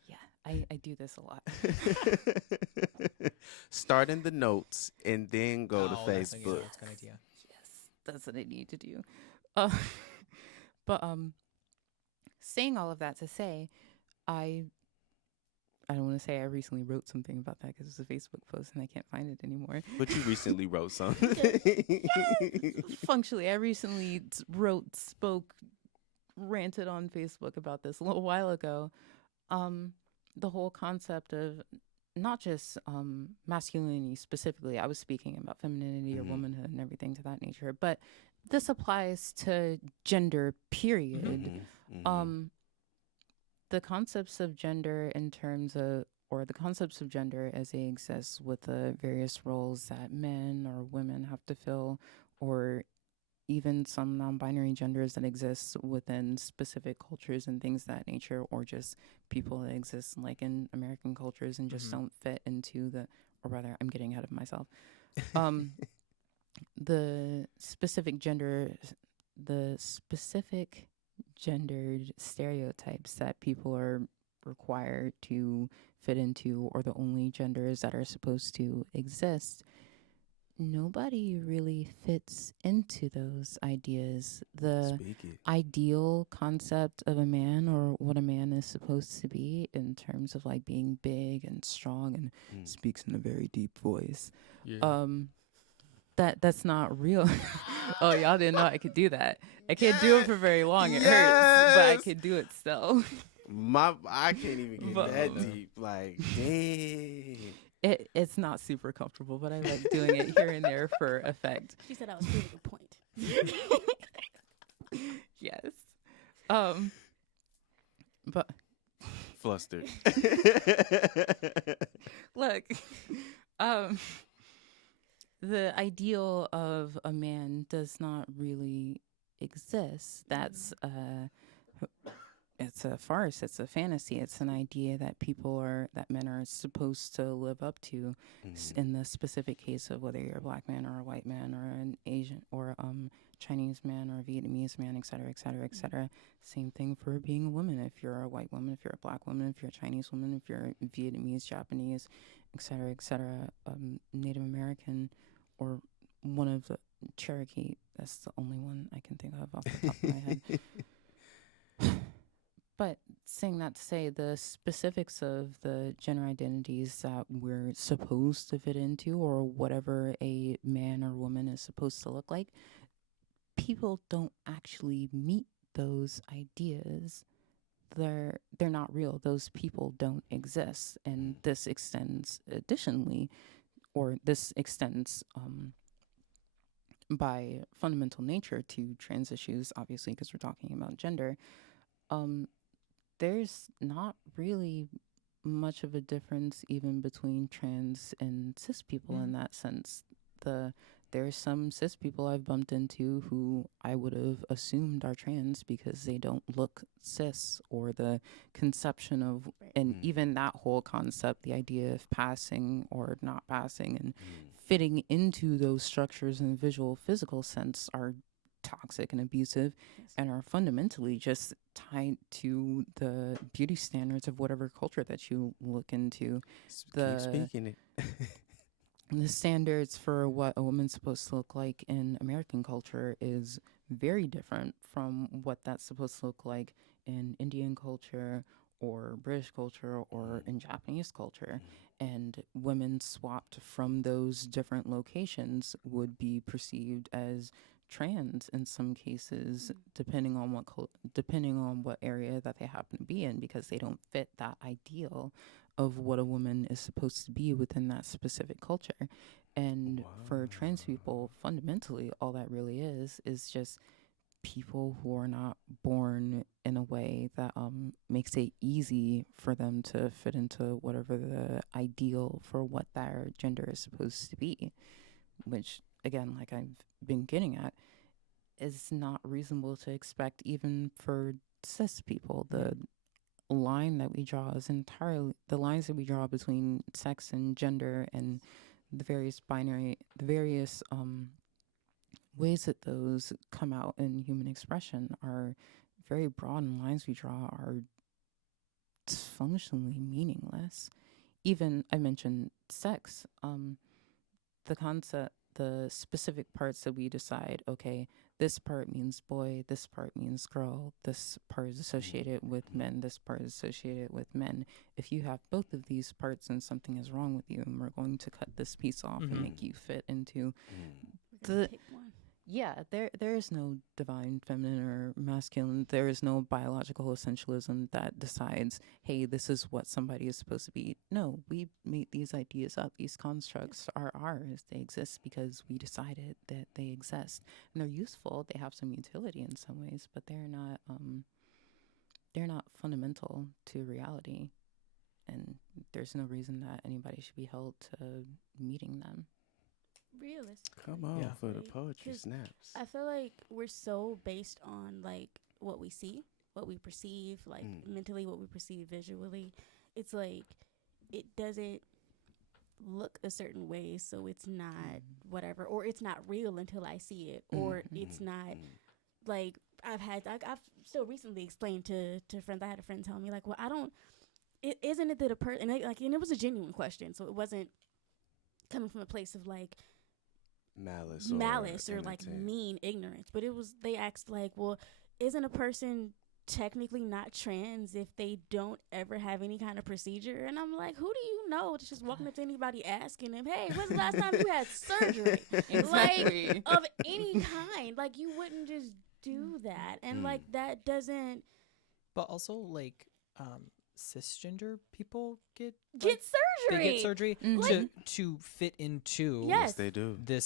Yes. I do this a lot. Start in the notes and then go to That's a good, Facebook. that's a good idea. Yes, that's what I need to do. But saying all of that to say, I don't want to say I recently wrote something about that because it's a Facebook post and I can't find it anymore. But you recently wrote something. Functionally, I recently spoke, ranted on Facebook about this a little while ago. The whole concept of not just masculinity specifically. I was speaking about femininity or womanhood and everything to that nature, but this applies to gender, period. The concepts of gender in terms of, or the concepts of gender as they exist with the various roles that men or women have to fill, or even some non-binary genders that exist within specific cultures and things of that nature, or just people that exist like in American cultures and just don't fit into or rather, I'm getting ahead of myself. The specific gendered stereotypes that people are required to fit into, or the only genders that are supposed to exist, nobody really fits into those ideas. The ideal concept of a man, or what a man is supposed to be in terms of like being big and strong and speaks in a very deep voice. Yeah. That's not real. Oh, y'all didn't know I could do that. I can't do it for very long. It hurts, but I can do it still. I can't even get that deep. Like, dang. It's not super comfortable, but I like doing it here and there for effect. She said I was proving a point. Yes. But flustered. Look, the ideal of a man does not really exist. That's it's a farce. It's a fantasy. It's an idea that men are supposed to live up to. In the specific case of whether you're a black man or a white man or an Asian or Chinese man or a Vietnamese man, et cetera, et cetera, et cetera. Same thing for being a woman. If you're a white woman, if you're a black woman, if you're a Chinese woman, if you're Vietnamese, Japanese, et cetera, Native American, or one of the Cherokee. That's the only one I can think of off the top of my head. But saying that to say, the specifics of the gender identities that we're supposed to fit into, or whatever a man or woman is supposed to look like, people don't actually meet those ideas. They're not real. Those people don't exist. And this extends by fundamental nature to trans issues, obviously, because we're talking about gender. There's not really much of a difference even between trans and cis people in that sense. There's some cis people I've bumped into who I would have assumed are trans because they don't look cis, or the conception of, and even that whole concept, the idea of passing or not passing and fitting into those structures in a visual, physical sense are toxic and abusive, and are fundamentally just tied to the beauty standards of whatever culture that you look into. Keep speaking it. The standards for what a woman's supposed to look like in American culture is very different from what that's supposed to look like in Indian culture or British culture or in Japanese culture. And women swapped from those different locations would be perceived as trans in some cases, depending on what area that they happen to be in, because they don't fit that ideal of what a woman is supposed to be within that specific culture. And for trans people, fundamentally, all that really is just people who are not born in a way that makes it easy for them to fit into whatever the ideal for what their gender is supposed to be, which, again, like I've been getting at, is not reasonable to expect even for cis people. The line that we draw is entirely the lines that we draw between sex and gender and the various ways that those come out in human expression are very broad, and lines we draw are functionally meaningless. Even I mentioned sex. The concept, the specific parts that we decide, okay, this part means boy, this part means girl, this part is associated with men, this part is associated with men. If you have both of these parts and something is wrong with you, and we're going to cut this piece off and make you fit into the... Yeah, there is no divine feminine or masculine. There is no biological essentialism that decides, hey, this is what somebody is supposed to be. No, we made these ideas up. These constructs are ours. They exist because we decided that they exist. And they're useful. They have some utility in some ways, but they're not fundamental to reality. And there's no reason that anybody should be held to meeting them. Realistic. Come on for the poetry snaps. I feel like we're so based on like what we see, what we perceive, like mentally, what we perceive visually. It's like it doesn't look a certain way, so it's not whatever, or it's not real until I see it, or it's not like I've still recently explained to friends. I had a friend tell me like, well, isn't it that a person, and it was a genuine question, so it wasn't coming from a place of like malice or like mean ignorance, but they asked like, well, isn't a person technically not trans if they don't ever have any kind of procedure? And I'm like, who do you know that's just walking up to anybody asking them, hey, when's the last time you had surgery? Exactly. Like of any kind, like you wouldn't just do that. And like that doesn't, but also like cisgender people get surgery. They get surgery to fit into Yes, they do. The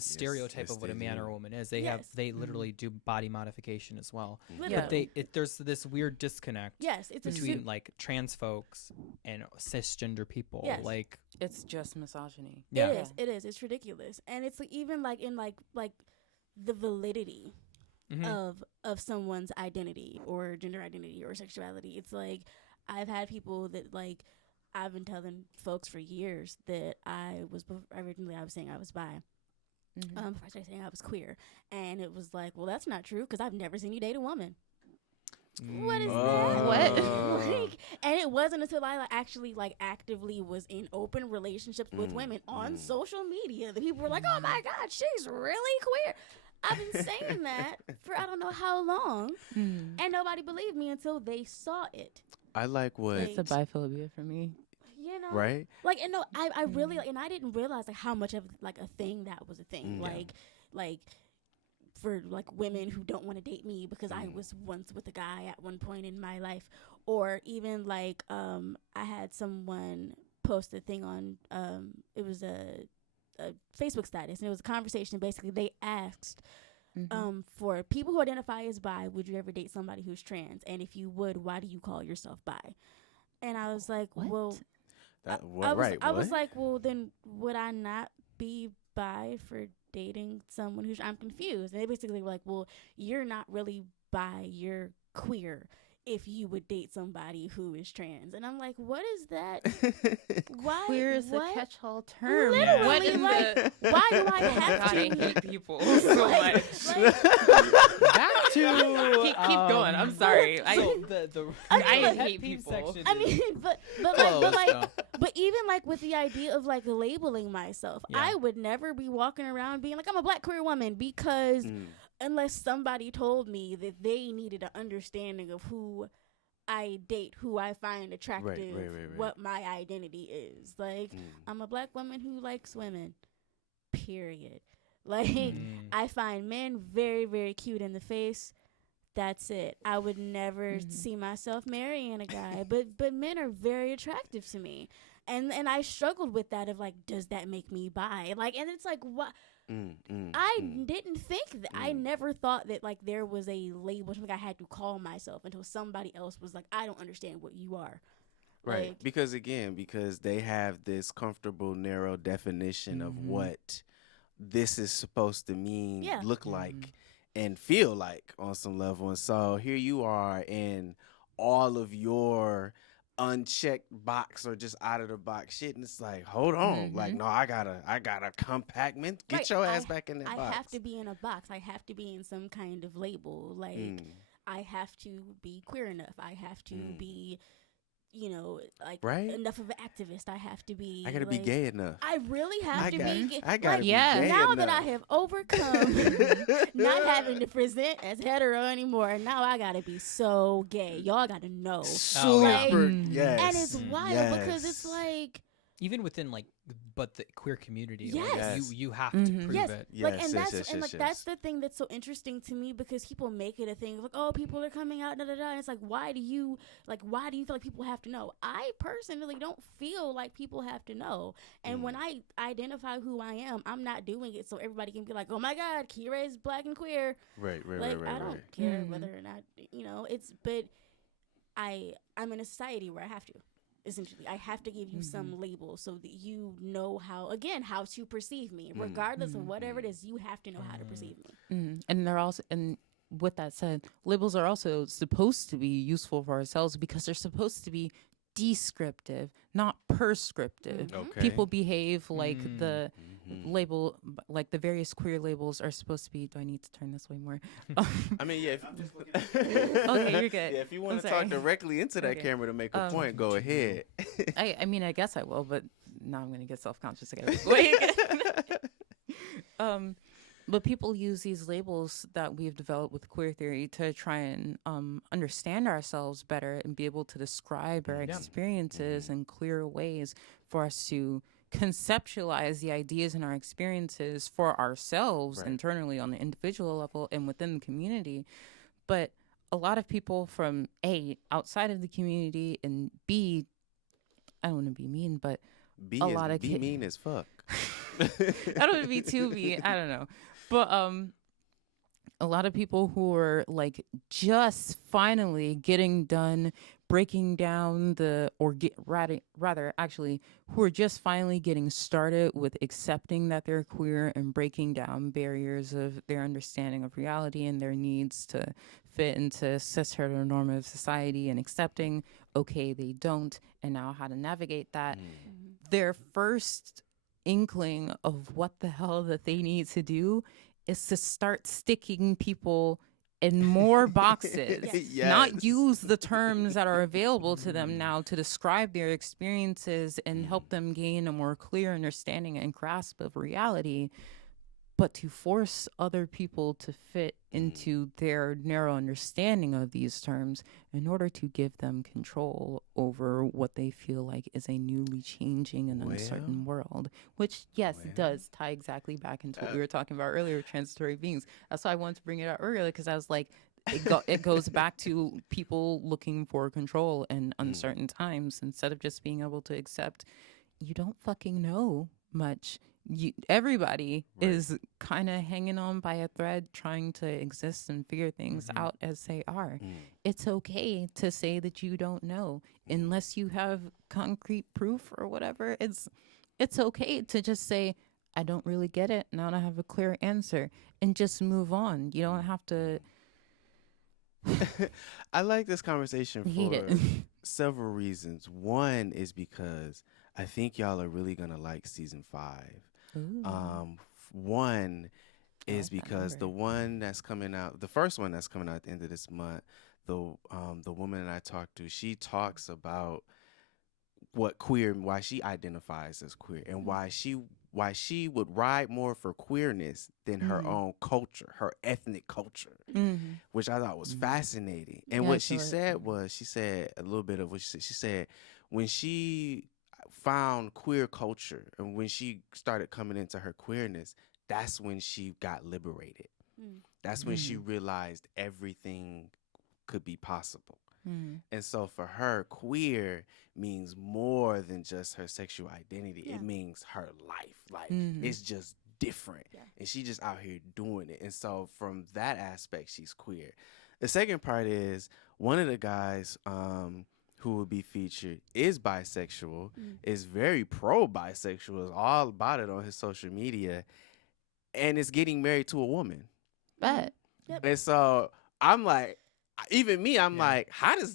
stereotype of what a man or a woman is. They literally do body modification as well. Literally. But there's this weird disconnect between like trans folks and cisgender people. Yes. Like it's just misogyny. Yeah. It is. It's ridiculous. And it's like, even like in like the validity of someone's identity or gender identity or sexuality. It's like I've had people that like I've been telling folks for years that originally I was saying I was bi. Before I started saying I was queer, and it was like, well, that's not true because I've never seen you date a woman. What is that? What? Like, and it wasn't until I actually actively was in open relationships with women on social media that people were like, oh my God, she's really queer. I've been saying that for I don't know how long, and nobody believed me until they saw it. I like what it's a biphobia for me. You know, right? Like, and no, I really and I didn't realize like how much of like a thing that was a thing. Like for like women who don't want to date me because I was once with a guy at one point in my life, or even like I had someone post a thing on it was a Facebook status, and it was a conversation. Basically, they asked for people who identify as bi, would you ever date somebody who's trans? And if you would, why do you call yourself bi? And I was like, what? Well, I was like, well, then would I not be bi for dating someone who's? I'm confused. And they basically were like, well, you're not really bi, you're queer if you would date somebody who is trans. And I'm like, what is that? Why? Queer is a catch-all term. Literally, what in like, why do I have God, to? I hate people so much. back to keep going. I'm sorry. I hate people. I mean, but even like with the idea of like labeling myself, I would never be walking around being like, I'm a black queer woman, because unless somebody told me that they needed an understanding of who I date, who I find attractive, what my identity is. Like, I'm a black woman who likes women, period. Like, I find men very, very cute in the face. That's it. I would never see myself marrying a guy, but men are very attractive to me. And I struggled with that of like, does that make me bi? Like, and it's like, what? I didn't think that. I never thought that like there was a label, something I had to call myself, until somebody else was like, I don't understand what you are. Right. Like, because they have this comfortable, narrow definition of what this is supposed to mean, look like, and feel like on some level. And so here you are, and all of your unchecked box or just out of the box shit, and it's like, hold on, like, no, I gotta compact, man, get your ass back in that box. I have to be in a box. I have to be in some kind of label. Like, I have to be queer enough. I have to be you know, like Right? enough of an activist I have to be. I gotta be like, gay enough. I really have to be gay. I gotta like, be gay now enough. that I have overcome not having to present as hetero anymore, now I gotta be so gay. Y'all gotta know. Super, yes. And it's wild because it's like, even within like but the queer community, Yes. like, you have to prove it. Like, and that's the thing that's so interesting to me, because people make it a thing of like, oh, people are coming out, da da da. And it's like, why do you feel like people have to know? I personally don't feel like people have to know. And when I identify who I am, I'm not doing it so everybody can be like, oh my God, Kirei is black and queer. Right. I don't care whether or not, you know, but I'm in a society where I have to. Essentially, I have to give you some label so that you know how to perceive me, regardless of whatever it is. You have to know how to perceive me. And they're also, and with that said, labels are also supposed to be useful for ourselves because they're supposed to be descriptive, not prescriptive. Okay. People behave like the label, like the various queer labels are supposed to be. Do I need to turn this way more? I mean, yeah. Okay, you're good. Yeah, if you want to talk directly into that camera to make a point, go ahead. I mean, I guess I will, but now I'm going to get self-conscious again. Wait. But people use these labels that we've developed with queer theory to try and understand ourselves better and be able to describe our experiences in clearer ways for us to conceptualize the ideas and our experiences for ourselves internally on the individual level and within the community. But a lot of people from A, outside of the community, and B, I don't want to be mean, but be mean as fuck. I don't want to be too mean. I don't know. But a lot of people who are like just finally getting done breaking down rather actually who are just finally getting started with accepting that they're queer and breaking down barriers of their understanding of reality and their needs to fit into cis heteronormative society and accepting, okay, they don't, and now how to navigate that. Their first inkling of what the hell that they need to do is to start sticking people in more boxes, not use the terms that are available to them now to describe their experiences and help them gain a more clear understanding and grasp of reality, but to force other people to fit into their narrow understanding of these terms in order to give them control over what they feel like is a newly changing and uncertain world, which, does tie exactly back into what we were talking about earlier, transitory beings. That's why I wanted to bring it up earlier, because I was like, it goes back to people looking for control in uncertain times instead of just being able to accept you don't fucking know much. Everybody is kind of hanging on by a thread trying to exist and figure things out as they are. It's okay to say that you don't know unless you have concrete proof or whatever. It's okay to just say, I don't really get it and I don't have a clear answer, and just move on. You don't have to. I like this conversation for several reasons. One is because I think y'all are really gonna like season 5. One is because the one that's coming out, the first one that's coming out at the end of this month, the woman that I talked to, she talks about why she identifies as queer, and why she would ride more for queerness than her own culture, her ethnic culture, which I thought was fascinating. And what she said was, she said a little bit of what she said. She said when she found queer culture and when she started coming into her queerness, that's when she got liberated. That's when she realized everything could be possible. And so for her, queer means more than just her sexual identity. It means her life. Like, it's just different. And she just out here doing it. And so from that aspect, she's queer. The second part is one of the guys who will be featured is bisexual, is very pro-bisexual, is all about it on his social media, and is getting married to a woman. And so I'm like, even me, I'm like, how does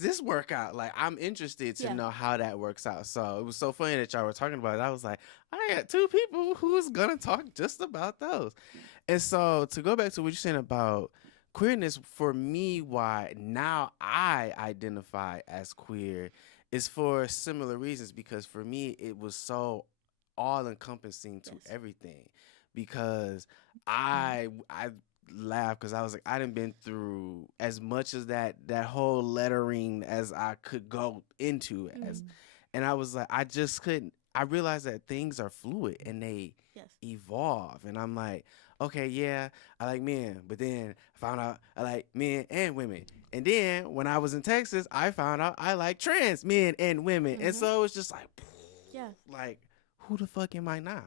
this work out? Like, I'm interested to know how that works out. So it was so funny that y'all were talking about it. I was like, I got 2 people who's gonna talk just about those. And so to go back to what you're saying about queerness for me, why now I identify as queer, is for similar reasons, because for me it was so all encompassing to everything, because I laughed because I was like, I done been through as much as that whole lettering as I could go into as, and I was like, I just couldn't. I realized that things are fluid and they evolve, and I'm like, okay, yeah, I like men, but then I found out I like men and women, and then when I was in Texas, I found out I like trans men and women, and so it's just like, like, who the fuck am I now?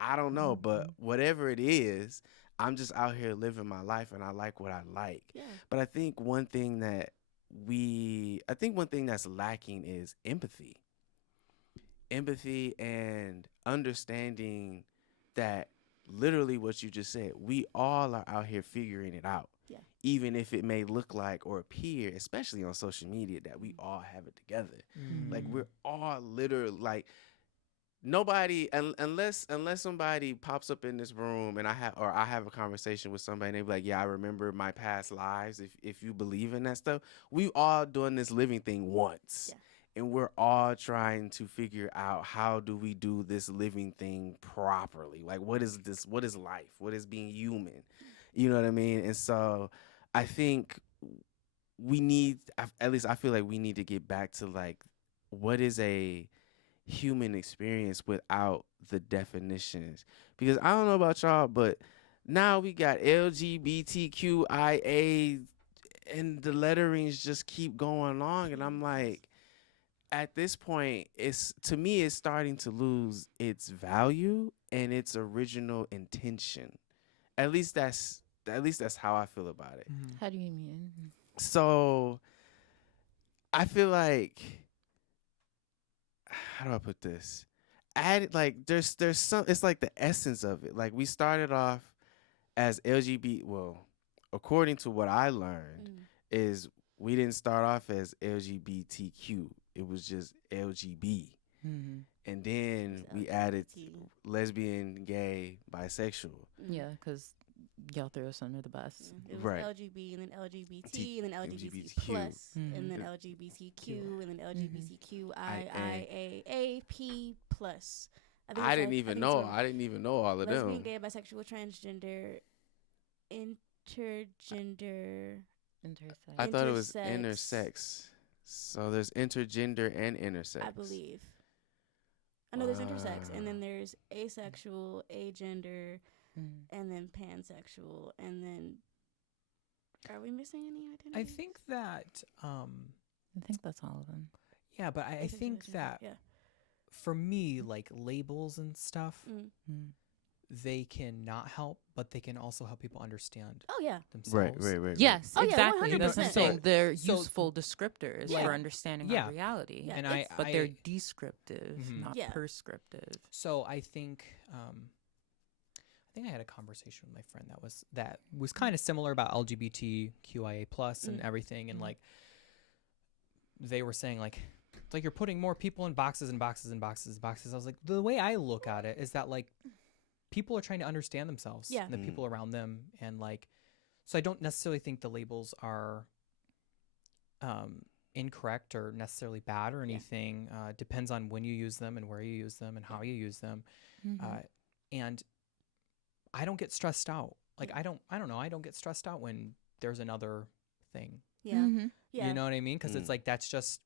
I don't know, but whatever it is, I'm just out here living my life, and I like what I like. But I think one thing that's lacking is empathy. Empathy and understanding that literally what you just said, we all are out here figuring it out. Even if it may look like or appear, especially on social media, that we all have it together. Like, we're all literally, like, nobody, unless somebody pops up in this room and I have a conversation with somebody and they be like, yeah, I remember my past lives. If you believe in that stuff, we all doing this living thing once. And we're all trying to figure out, how do we do this living thing properly? Like, what is this? What is life? What is being human? You know what I mean? And so I think we need, at least I feel like we need to get back to, like, what is a human experience without the definitions? Because I don't know about y'all, but now we got LGBTQIA and the letterings just keep going on, and I'm like, at this point, it's starting to lose its value and its original intention. At least that's how I feel about it. How do you mean? So I feel like, how do I put this? There's some, it's like the essence of it. Like, we started off as LGBT, well, according to what I learned, is we didn't start off as LGBTQ. It was just LGB. And then we added lesbian, gay, bisexual. Yeah, because y'all threw us under the bus. It was Right. LGB, and then LGBT, and then LGBT plus, and then LGBTQ, and then LGBTQIIAAP plus. I didn't even know all of them. Lesbian, gay, bisexual, transgender, intergender. Intersex. I thought it was intersex. So there's intergender and intersex, I believe. I know there's intersex, and then there's asexual, agender, and then pansexual, and then, are we missing any identities? I think that I think that's all of them. yeah, but I think that for me, like, labels and stuff, they can not help, but they can also help people understand themselves. Right. Yes, Oh, yeah, exactly. That's what I'm 100%. saying. They're useful descriptors for understanding our Yeah. reality. And but they're descriptive, not prescriptive. So I think I had a conversation with my friend that was kind of similar about LGBTQIA plus and everything, and like they were saying, like, it's like you're putting more people in boxes and boxes and boxes and boxes. I was like, the way I look at it is that, like, people are trying to understand themselves and the people around them, and, like, so I don't necessarily think the labels are incorrect or necessarily bad or anything. Depends on when you use them and where you use them and how you use them. And I don't get stressed out. Like, I don't know. I don't get stressed out when there's another thing. You know what I mean? Because it's like, that's just,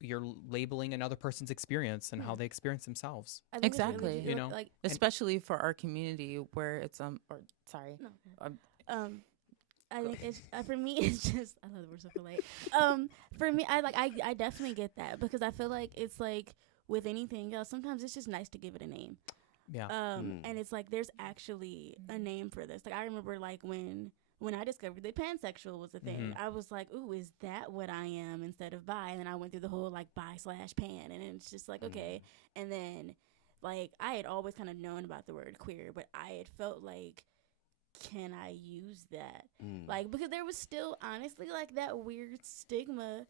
you're labeling another person's experience and how they experience themselves. Exactly. Really, you know, like, especially for our community where it's I think it's for me, it's just, I love the word so polite. For me, I definitely get that, because I feel like it's like with anything else, sometimes it's just nice to give it a name. And it's like, there's actually a name for this. Like, I remember, like, when I discovered that pansexual was a thing, I was like, ooh, is that what I am instead of bi? And then I went through the whole, like, bi/pan, and it's just like, okay. And then, like, I had always kind of known about the word queer, but I had felt like, can I use that? Like, because there was still, honestly, like, that weird stigma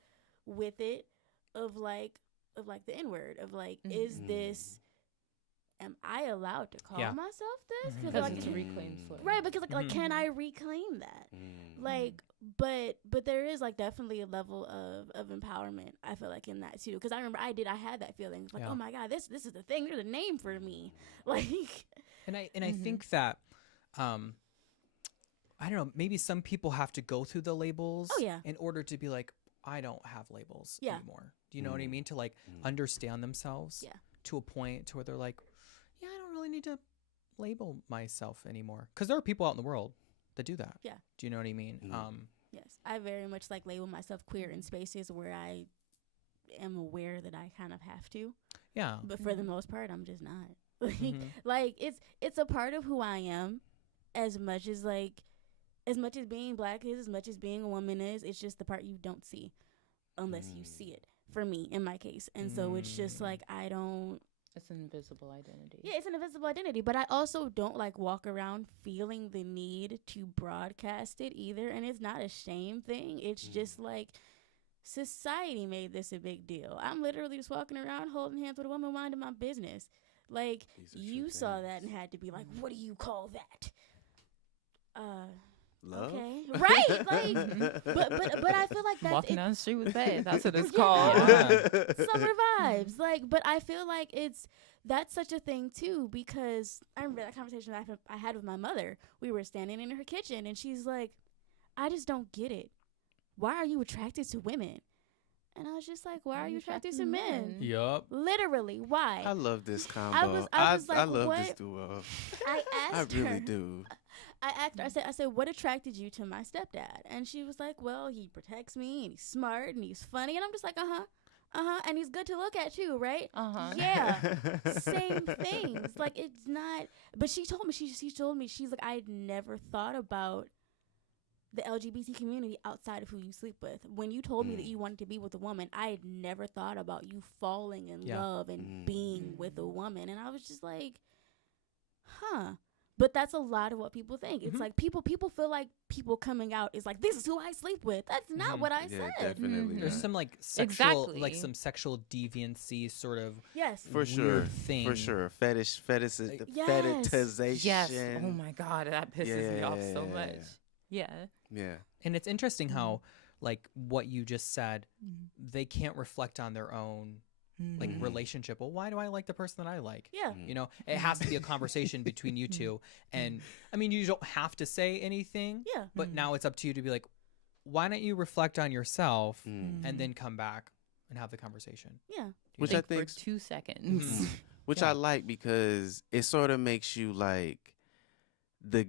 with it of the N-word, of, like, is this am I allowed to call myself this? Because like, it's reclaimed slur. Right, because like can I reclaim that? Like, but there is like definitely a level of empowerment, I feel like, in that too. Because I remember I had that feeling like, oh my God, this is the thing. There's a name for me. Like, and I think that I don't know, maybe some people have to go through the labels in order to be like, I don't have labels anymore. Do you know what I mean? To like understand themselves to a point to where they're like, yeah, I don't really need to label myself anymore. Because there are people out in the world that do that. Yeah. Do you know what I mean? Yes. I very much like label myself queer in spaces where I am aware that I kind of have to. Yeah. But for the most part, I'm just not. Like it's a part of who I am as much as being black is, as much as being a woman is. It's just the part you don't see unless you see it, for me, in my case. And so it's just like It's an invisible identity. Yeah, it's an invisible identity. But I also don't like walk around feeling the need to broadcast it either. And it's not a shame thing. It's just like society made this a big deal. I'm literally just walking around holding hands with a woman minding my business. Like, you saw that and had to be like, what do you call that? Love? Okay, right? Like, but I feel like that's walking down the street with Faye. That's what it's called. Summer vibes. Like, but I feel like that's such a thing too, because I remember that conversation I had with my mother. We were standing in her kitchen, and she's like, "I just don't get it. Why are you attracted to women?" And I was just like, why are you attracted to men? Yup. Literally, why? I love this combo. I was like, I love what? this duo. I asked her. I really do. I asked her, I said, what attracted you to my stepdad? And she was like, well, he protects me, and he's smart, and he's funny. And I'm just like, and he's good to look at too, right? Yeah, same things. Like, it's not. But she told me, she told me, she's like, I had never thought about the LGBT community outside of who you sleep with. When you told me that you wanted to be with a woman, I had never thought about you falling in love and being with a woman. And I was just like, But that's a lot of what people think. It's like people feel like people coming out is like, this is who I sleep with. That's not what I said. Definitely. There's some like sexual, like some sexual deviancy sort of for sure thing. For sure. Fetishization. Yes. Oh my God, that pisses me off so much. Yeah. And it's interesting how, like, what you just said, they can't reflect on their own, like, relationship. Well, why do I like the person that I like? Yeah. You know, it has to be a conversation between you two. And, I mean, you don't have to say anything. Yeah. But now it's up to you to be like, why don't you reflect on yourself and then come back and have the conversation? Yeah. Which I think for 2 seconds. Which I like, because it sort of makes you like the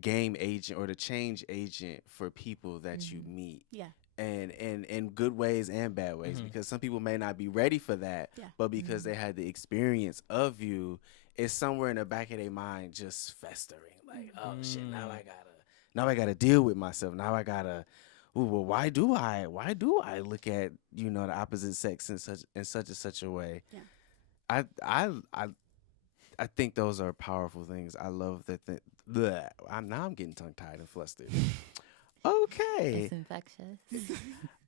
game agent or the change agent for people that you meet. Yeah. And in good ways and bad ways, because some people may not be ready for that, but because they had the experience of you, it's somewhere in the back of their mind just festering, like, oh shit, now I gotta deal with myself. Now I gotta, well, why do I look at, you know, the opposite sex in such a way? Yeah. I think those are powerful things. I love that. I'm getting tongue tied and flustered. Okay. It's infectious.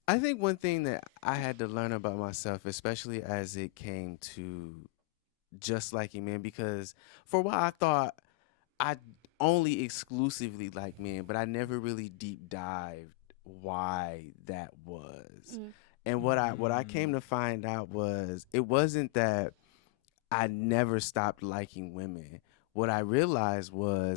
I think one thing that I had to learn about myself, especially as it came to just liking men, because for a while I thought I only exclusively liked men, but I never really deep dived why that was. And what I came to find out was it wasn't that I never stopped liking women. What I realized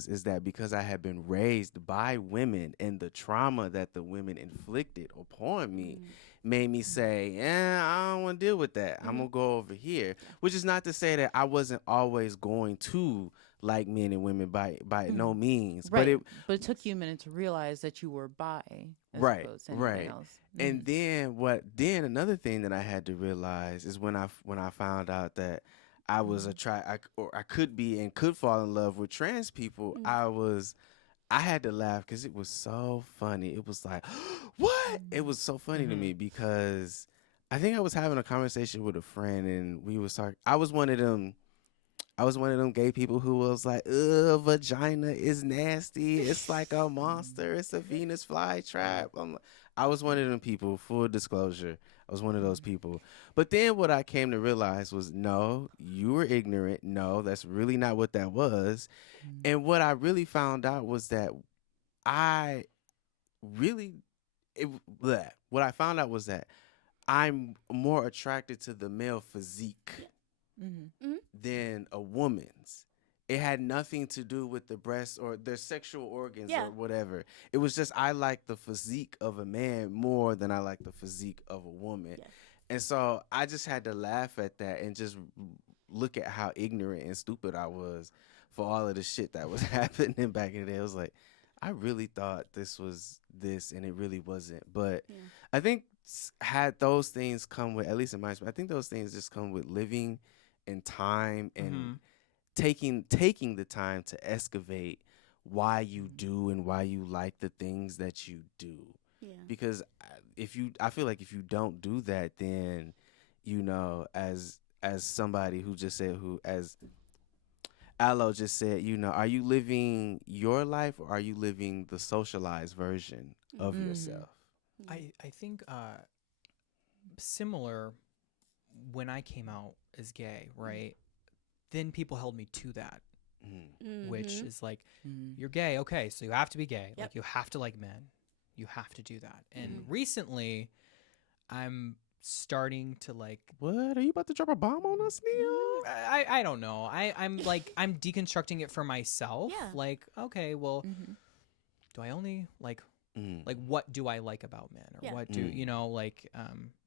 is that because I had been raised by women, and the trauma that the women inflicted upon me made me say, I don't want to deal with that. I'm going to go over here. Which is not to say that I wasn't always going to like men and women by no means. Right. But it took you a minute to realize that you were bi. As opposed to anything else. And then another thing that I had to realize is when I found out that I was I could be and could fall in love with trans people. I had to laugh because it was so funny. It was like, what? It was so funny to me because I think I was having a conversation with a friend, and we was talking. I was one of them. I was one of them gay people who was like, ugh, vagina is nasty. It's like a monster. It's a Venus flytrap. I was one of them people, full disclosure. I was one of those people. But then what I came to realize was, no, you were ignorant. No, that's really not what that was. And what I really found out was that what I found out was that I'm more attracted to the male physique than a woman's. It had nothing to do with the breasts or their sexual organs or whatever. It was just I like the physique of a man more than I like the physique of a woman. Yeah. And so I just had to laugh at that and just look at how ignorant and stupid I was for all of the shit that was happening back in the day. I was like, I really thought this was this and it really wasn't. But I think had those things come with, at least in my experience, I think those things just come with living in time and taking the time to excavate why you do and why you like the things that you do. Yeah. Because I feel like if you don't do that, then, you know, as somebody who just said, as Aloe just said, you know, are you living your life or are you living the socialized version of yourself? I think similar when I came out as gay, right? Then people held me to that, which is like, you're gay, okay, so you have to be gay. Like, you have to like men. You have to do that. And recently, I'm starting to like... What? Are you about to drop a bomb on us, Neil? I don't know. I'm deconstructing it for myself. Yeah. Like, okay, well, do I only like what do I like about men, or what do you know, like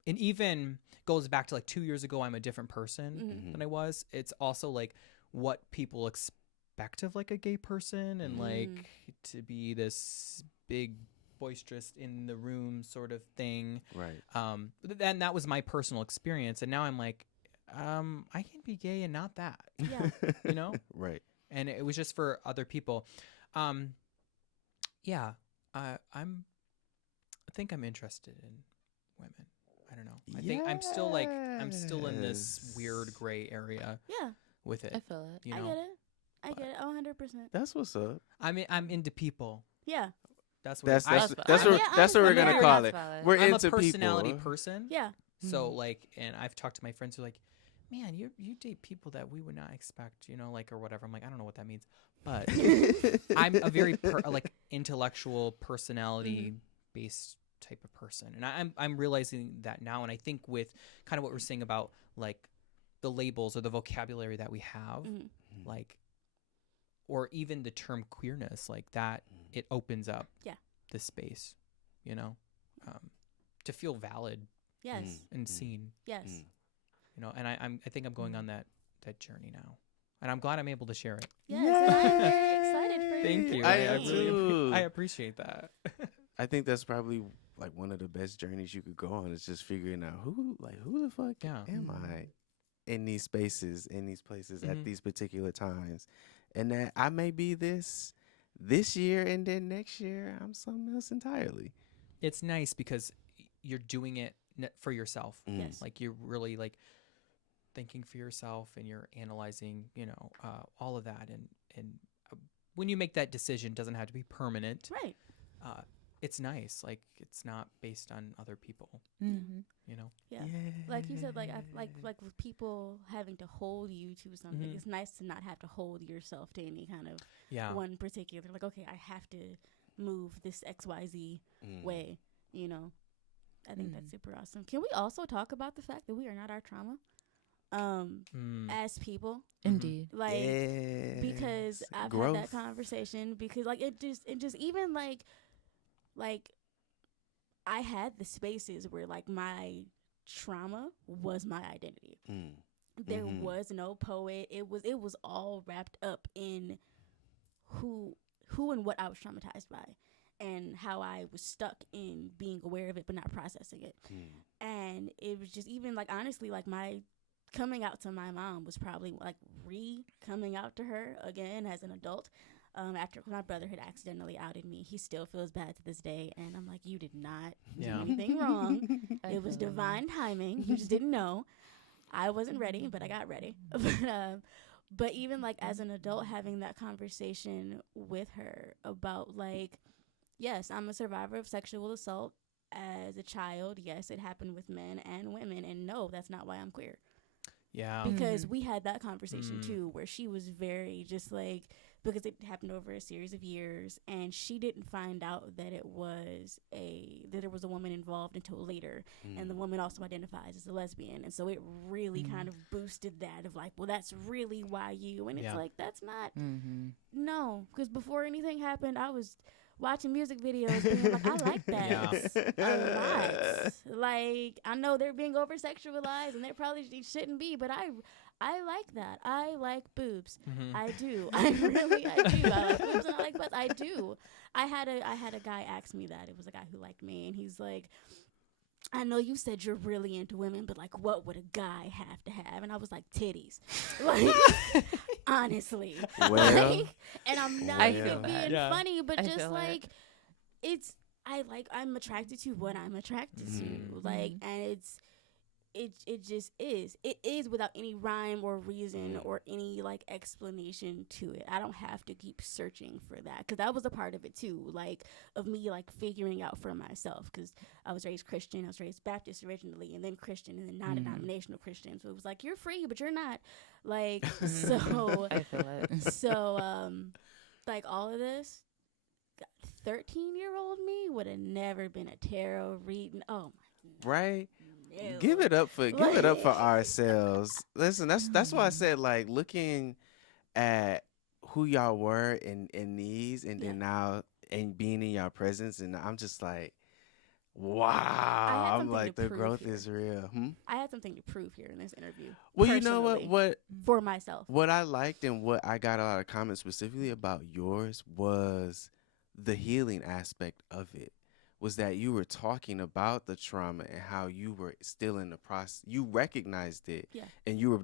and even goes back to like 2 years ago, I'm a different person than I was. It's also like what people expect of like a gay person, and like to be this big boisterous in the room sort of thing, right? Then that was my personal experience, and now I'm like, I can be gay and not that, you know, right? And it was just for other people. I think I'm interested in women. I don't know. I think I'm still in this weird gray area. Yeah, with it. I feel it. You know? I get it. 100%. That's what's up. I'm into people. Yeah. That's what we're gonna call it. We're I'm into a personality people. person. Yeah. So like, and I've talked to my friends who are like, man, you date people that we would not expect, you know, like, or whatever. I'm like, I don't know what that means, but I'm a very like intellectual, personality based type of person, and I'm realizing that now. And I think with kind of what we're saying about like the labels or the vocabulary that we have, like, or even the term queerness, like that, it opens up the space, you know, to feel valid, and seen, you know. And I think I'm going on that journey now, and I'm glad I'm able to share it. Yes, and I'm very excited for you. Thank you. I appreciate that. I think that's probably like one of the best journeys you could go on, is just figuring out who the fuck am I in these spaces, in these places, at these particular times, and that I may be this year, and then next year I'm something else entirely. It's nice because you're doing it for yourself. Yes, like you're really like thinking for yourself, and you're analyzing, you know, all of that, and when you make that decision, it doesn't have to be permanent, right? It's nice, like it's not based on other people, you know. Yeah, like you said, like like with people having to hold you to something, it's nice to not have to hold yourself to any kind of one particular. Like, okay, I have to move this XYZ way, you know. I think that's super awesome. Can we also talk about the fact that we are not our trauma, as people? Indeed, like because I've had that conversation, because like it just even like I had the spaces where like my trauma was my identity. There was no poet. It was all wrapped up in who and what I was traumatized by, and how I was stuck in being aware of it but not processing it. And it was just, even like, honestly, like my coming out to my mom was probably like coming out to her again as an adult. After my brother had accidentally outed me, he still feels bad to this day, and I'm like, you did not do anything wrong. It was divine timing. You just didn't know. I wasn't ready, but I got ready. But even like as an adult, having that conversation with her about like, yes, I'm a survivor of sexual assault as a child. Yes, it happened with men and women. And no, that's not why I'm queer. Yeah. Because we had that conversation too, where she was very just like, because it happened over a series of years, and she didn't find out that there was a woman involved until later, and the woman also identifies as a lesbian, and so it really kind of boosted that of like, well, that's really why you, and it's like, that's not, no, because before anything happened, I was watching music videos being like, I like that a lot. Like, I know they're being over sexualized and they probably shouldn't be, but I like that. I like boobs. I do. I do. I like boobs and I like butts. I do. I had a guy ask me that. It was a guy who liked me, and he's like, I know you said you're really into women, but like, what would a guy have to have? And I was like, titties. Like, honestly. Well, like, and I'm not feel being that. funny, but I just feel like, I'm attracted to what I'm attracted to. Like, and it just is. It is without any rhyme or reason or any like explanation to it. I don't have to keep searching for that, because that was a part of it too, like of me like figuring out for myself, because I was raised Christian. I was raised Baptist originally, and then Christian, and then non-denominational Christian. So it was like, you're free, but you're not. Like, so I feel it. so like all of this, 13-year-old me would have never been a tarot reading. Oh my, right? no. Give it up for ourselves. Listen, that's why I said, like, looking at who y'all were in these, and then now and being in y'all presence, and I'm just like, wow. I'm like, the growth is real. I had something to prove here in this interview. Well, you know what for myself. What I liked and what I got a lot of comments specifically about yours was the healing aspect of it. Was that you were talking about the trauma and how you were still in the process. You recognized it, and you were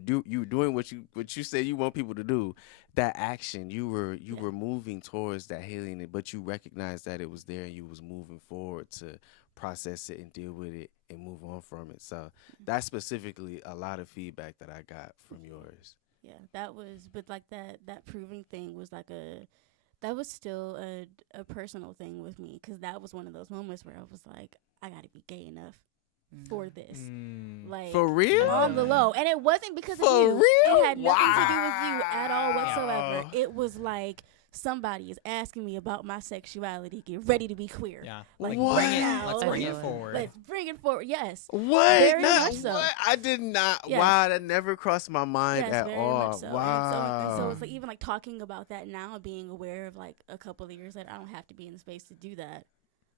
doing what you said you want people to do. That action, you were moving towards that healing, but you recognized that it was there, and you was moving forward to process it and deal with it and move on from it. So that's specifically a lot of feedback that I got from yours. Yeah, that was, but like that proving thing was like that was still a personal thing with me, because that was one of those moments where I was like, I gotta be gay enough for this. Like, for real? On the low. And it wasn't because of for you. real? It had nothing to do with you at all whatsoever. It was like, somebody is asking me about my sexuality. Get ready to be queer. Yeah. Like, let's bring it forward. Let's bring it forward. Yes. What? Very much so. What? I did not. Yes. Wow, that never crossed my mind Yes, at very all. much so. Wow. And so it's like, even like talking about that now, being aware of like a couple of years that I don't have to be in the space to do that.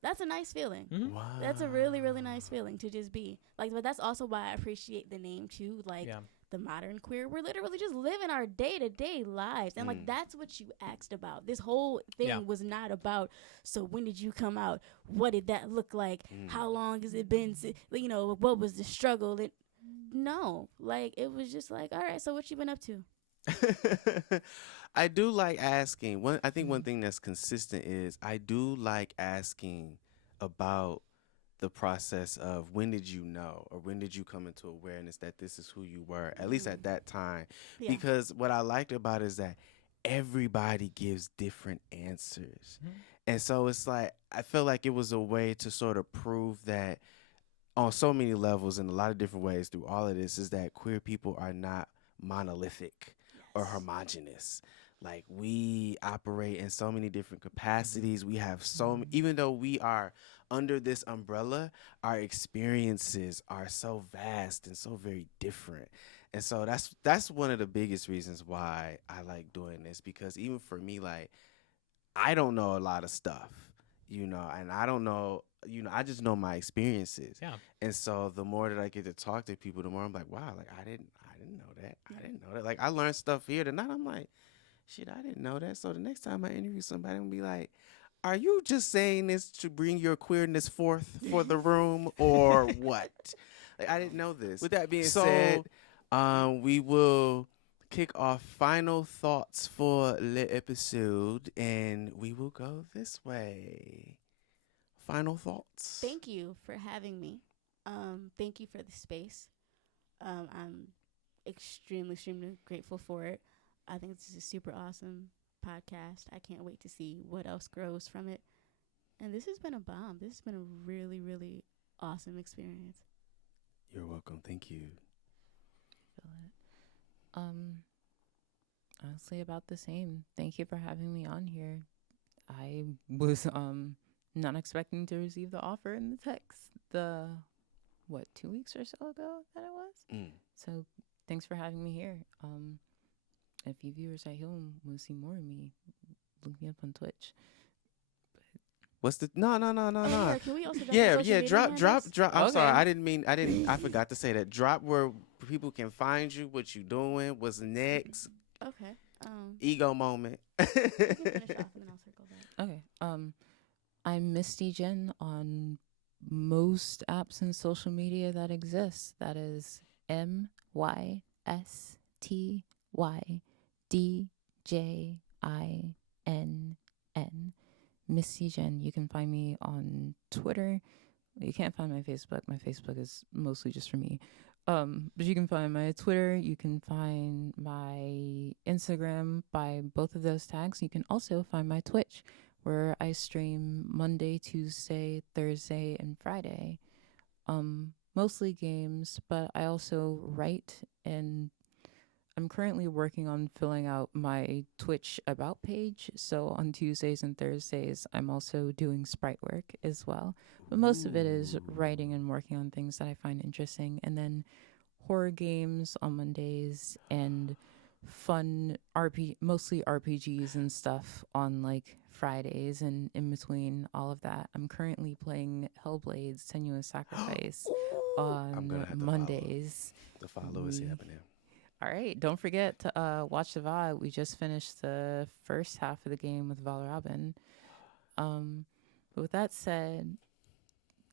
That's a nice feeling. Wow. That's a really, really nice feeling to just be like. But that's also why I appreciate the name too. Like, the modern queer, we're literally just living our day-to-day lives, and like, that's what you asked about. This whole thing was not about, so when did you come out, what did that look like, how long has it been, you know, what was the struggle. No, like, it was just like, all right, so what you been up to? I do like asking. I think one thing that's consistent is I do like asking about the process of, when did you know, or when did you come into awareness that this is who you were, at least at that time. Because what I liked about it is that everybody gives different answers. And so it's like, I feel like it was a way to sort of prove that on so many levels, in a lot of different ways through all of this, is that queer people are not monolithic or homogenous. Like, we operate in so many different capacities. We have even though we are under this umbrella, our experiences are so vast and so very different. And so that's one of the biggest reasons why I like doing this, because even for me, like, I don't know a lot of stuff, you know, and I don't know, you know, I just know my experiences. Yeah. And so the more that I get to talk to people, the more I'm like, wow, like, I didn't know that. I didn't know that. Like, I learned stuff here tonight. I'm like, shit, I didn't know that. So the next time I interview somebody, I'm gonna be like, are you just saying this to bring your queerness forth for the room, or what? Like, I didn't know this. With that being said, we will kick off final thoughts for the episode, and we will go this way. Final thoughts. Thank you for having me. Thank you for the space. I'm extremely, extremely grateful for it. I think this is a super awesome podcast. I can't wait to see what else grows from it. And this has been a bomb. This has been a really, really awesome experience. You're welcome. Thank you. Honestly, about the same. Thank you for having me on here. I was not expecting to receive the offer in the text 2 weeks or so ago that it was. So thanks for having me here. If you viewers at home want to see more of me, look me up on Twitch. What's the no? Yeah, can we also Drop. I'm Okay. sorry. I forgot to say that. Drop where people can find you, what you doing, what's next. Okay. Ego moment. You can finish off and then I'll circle back. Okay. I'm Mystydjinn on most apps and social media that exist. That is MYSTYDJINN. Mystydjinn. You can find me on Twitter. You can't find my Facebook. My Facebook is mostly just for me. But you can find my Twitter. You can find my Instagram by both of those tags. You can also find my Twitch, where I stream Monday, Tuesday, Thursday, and Friday. Mostly games, but I also write, and I'm currently working on filling out my Twitch about page. So on Tuesdays and Thursdays, I'm also doing sprite work as well. But most of it is writing and working on things that I find interesting. And then horror games on Mondays and fun mostly RPGs and stuff on like Fridays. And in between all of that, I'm currently playing Hellblade's Tenuous Sacrifice on Mondays. The follow is happening. All right. Don't forget to watch the VOD. We just finished the first half of the game with Valrabin. But with that said,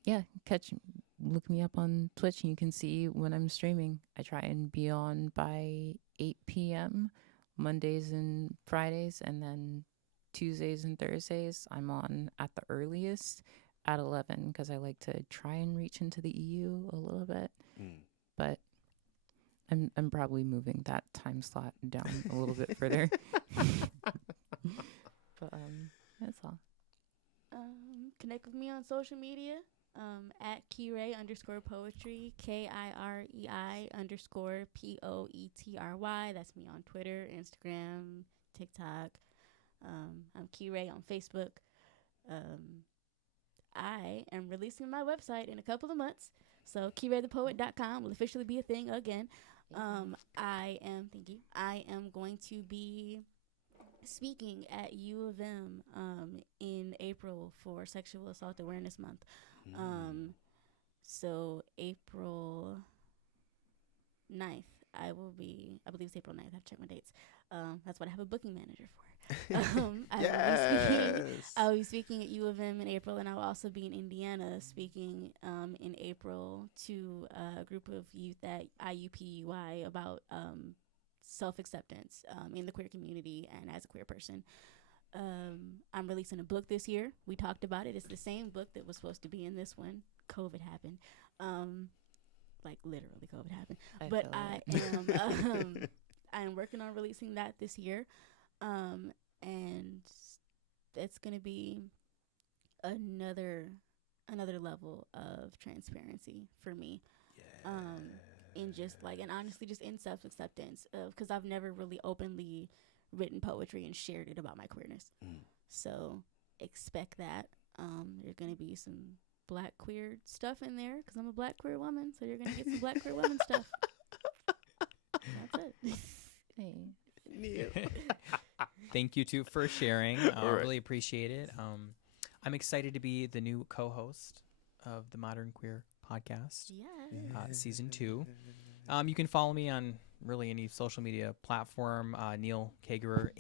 yeah, look me up on Twitch and you can see when I'm streaming. I try and be on by 8 p.m. Mondays and Fridays, and then Tuesdays and Thursdays I'm on at the earliest at 11 because I like to try and reach into the EU a little bit. But I'm probably moving that time slot down a little bit further. But that's all. Connect with me on social media at Kirei_poetry, KIREI_POETRY. That's me on Twitter, Instagram, TikTok. I'm Kirei on Facebook. I am releasing my website in a couple of months, so KireiThePoet.com will officially be a thing again. I am going to be speaking at U of M in April for Sexual Assault Awareness Month. So April 9th, I believe it's April 9th. I have to check my dates. That's what I have a booking manager for. I'll be speaking at U of M in April, and I will also be in Indiana speaking in April to a group of youth at IUPUI about self-acceptance in the queer community and as a queer person. I'm releasing a book this year. We talked about it. It's the same book that was supposed to be in this one. COVID happened. Like literally COVID happened. I am working on releasing that this year. And it's going to be another level of transparency for me. In just like, and honestly just in self-acceptance, because I've never really openly written poetry and shared it about my queerness. So expect that. There's going to be some black queer stuff in there because I'm a black queer woman, so you're going to get some black queer woman stuff. That's it. Hey. Thank you two for sharing. I really appreciate it. I'm excited to be the new co-host of the Modern Queer podcast. Season 2. You can follow me on really any social media platform. Neil Kagerer,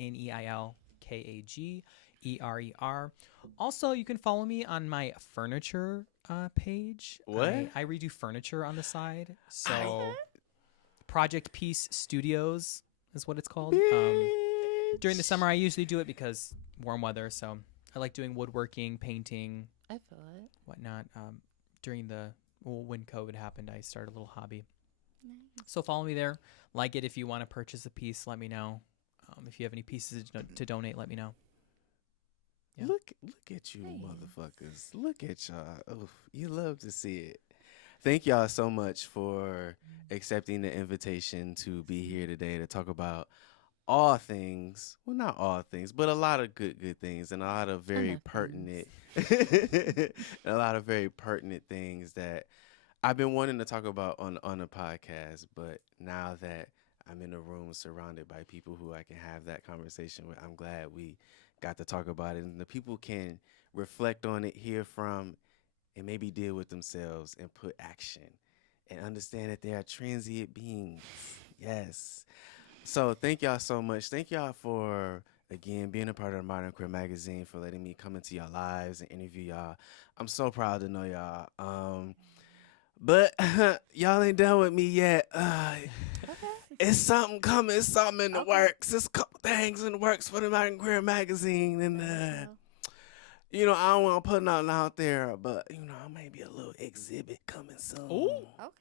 NeilKagerer. Also, you can follow me on my furniture page. What? I redo furniture on the side. So Project Peace Studios is what it's called. During the summer, I usually do it because warm weather. So I like doing woodworking, painting. I feel it. Whatnot. When COVID happened, I started a little hobby. Nice. So follow me there. Like it if you want to purchase a piece. Let me know. If you have any pieces to donate, let me know. Yeah. Look at you, motherfuckers. Look at y'all. Oof, you love to see it. Thank y'all so much for accepting the invitation to be here today to talk about all things. Well, not all things, but a lot of good things and a lot of very pertinent a lot of very pertinent things that I've been wanting to talk about on a podcast, but now that I'm in a room surrounded by people who I can have that conversation with, I'm glad we got to talk about it, and the people can reflect on it, hear from, and maybe deal with themselves and put action and understand that they are transient beings. Yes. So thank y'all so much. Thank y'all for, again, being a part of the Modern Queer Magazine, for letting me come into your lives and interview y'all. I'm so proud to know y'all. But y'all ain't done with me yet. It's something coming, it's something in the works. There's a couple things in the works for the Modern Queer Magazine. And, I don't want to put nothing out there, but, maybe a little exhibit coming soon. Ooh. Okay.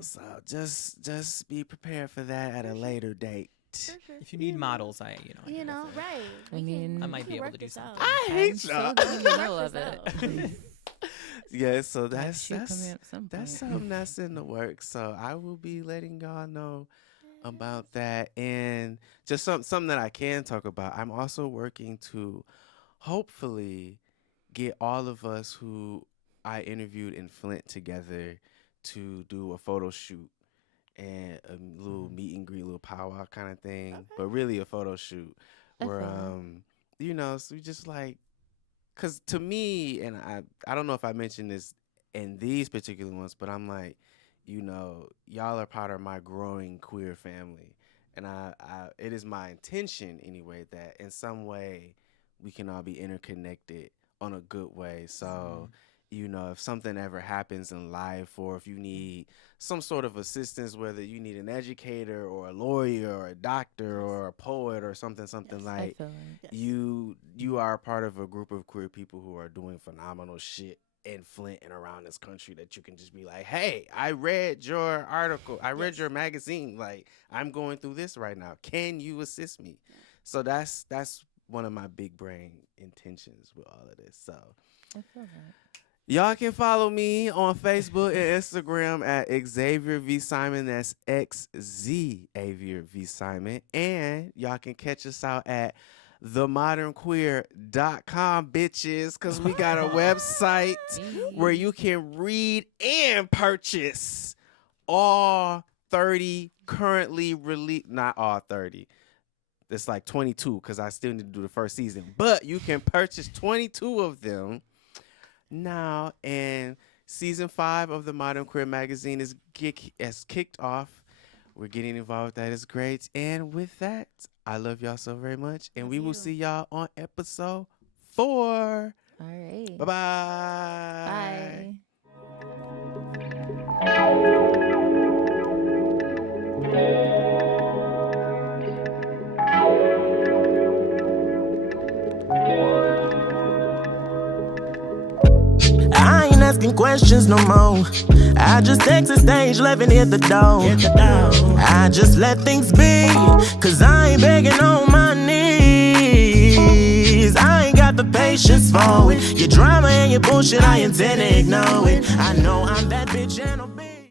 So, just be prepared for that at a later date. Sure. If you need models, I right. I might be able to do something. I hate y'all. In the middle of it. Yeah, so that's something something that's in the works. So I will be letting y'all know about that. And just something that I can talk about, I'm also working to hopefully get all of us who I interviewed in Flint together to do a photo shoot and a little meet and greet, little powwow kind of thing, but really a photo shoot where, so we just like, because to me, and I don't know if I mentioned this in these particular ones, but I'm like, y'all are part of my growing queer family. And it is my intention anyway that in some way we can all be interconnected on a good way. So, if something ever happens in life, or if you need some sort of assistance, whether you need an educator or a lawyer or a doctor or a poet or something like, you are a part of a group of queer people who are doing phenomenal shit in Flint and around this country, that you can just be like, hey, I read your article, I read your magazine, like I'm going through this right now, can you assist me? So that's one of my big brain intentions with all of this. So I feel that. Y'all can follow me on Facebook and Instagram at Xzavier V Simon. That's Xzavier V Simon. And y'all can catch us out at themodernqueer.com, bitches, because we got a website where you can read and purchase all 30 currently released, not all 30. It's like 22 because I still need to do the first season. But you can purchase 22 of them now, and season 5 of the Modern Queer Magazine has kicked off. We're getting involved. That is great. And with that, I love y'all so very much, and we will see y'all on episode 4. All right. Bye-bye. I ain't asking questions no more. I just exit stage, left and hit the door. I just let things be, cause I ain't begging on my knees. I ain't got the patience for it. Your drama and your bullshit, I intend to ignore it. I know I'm that bitch and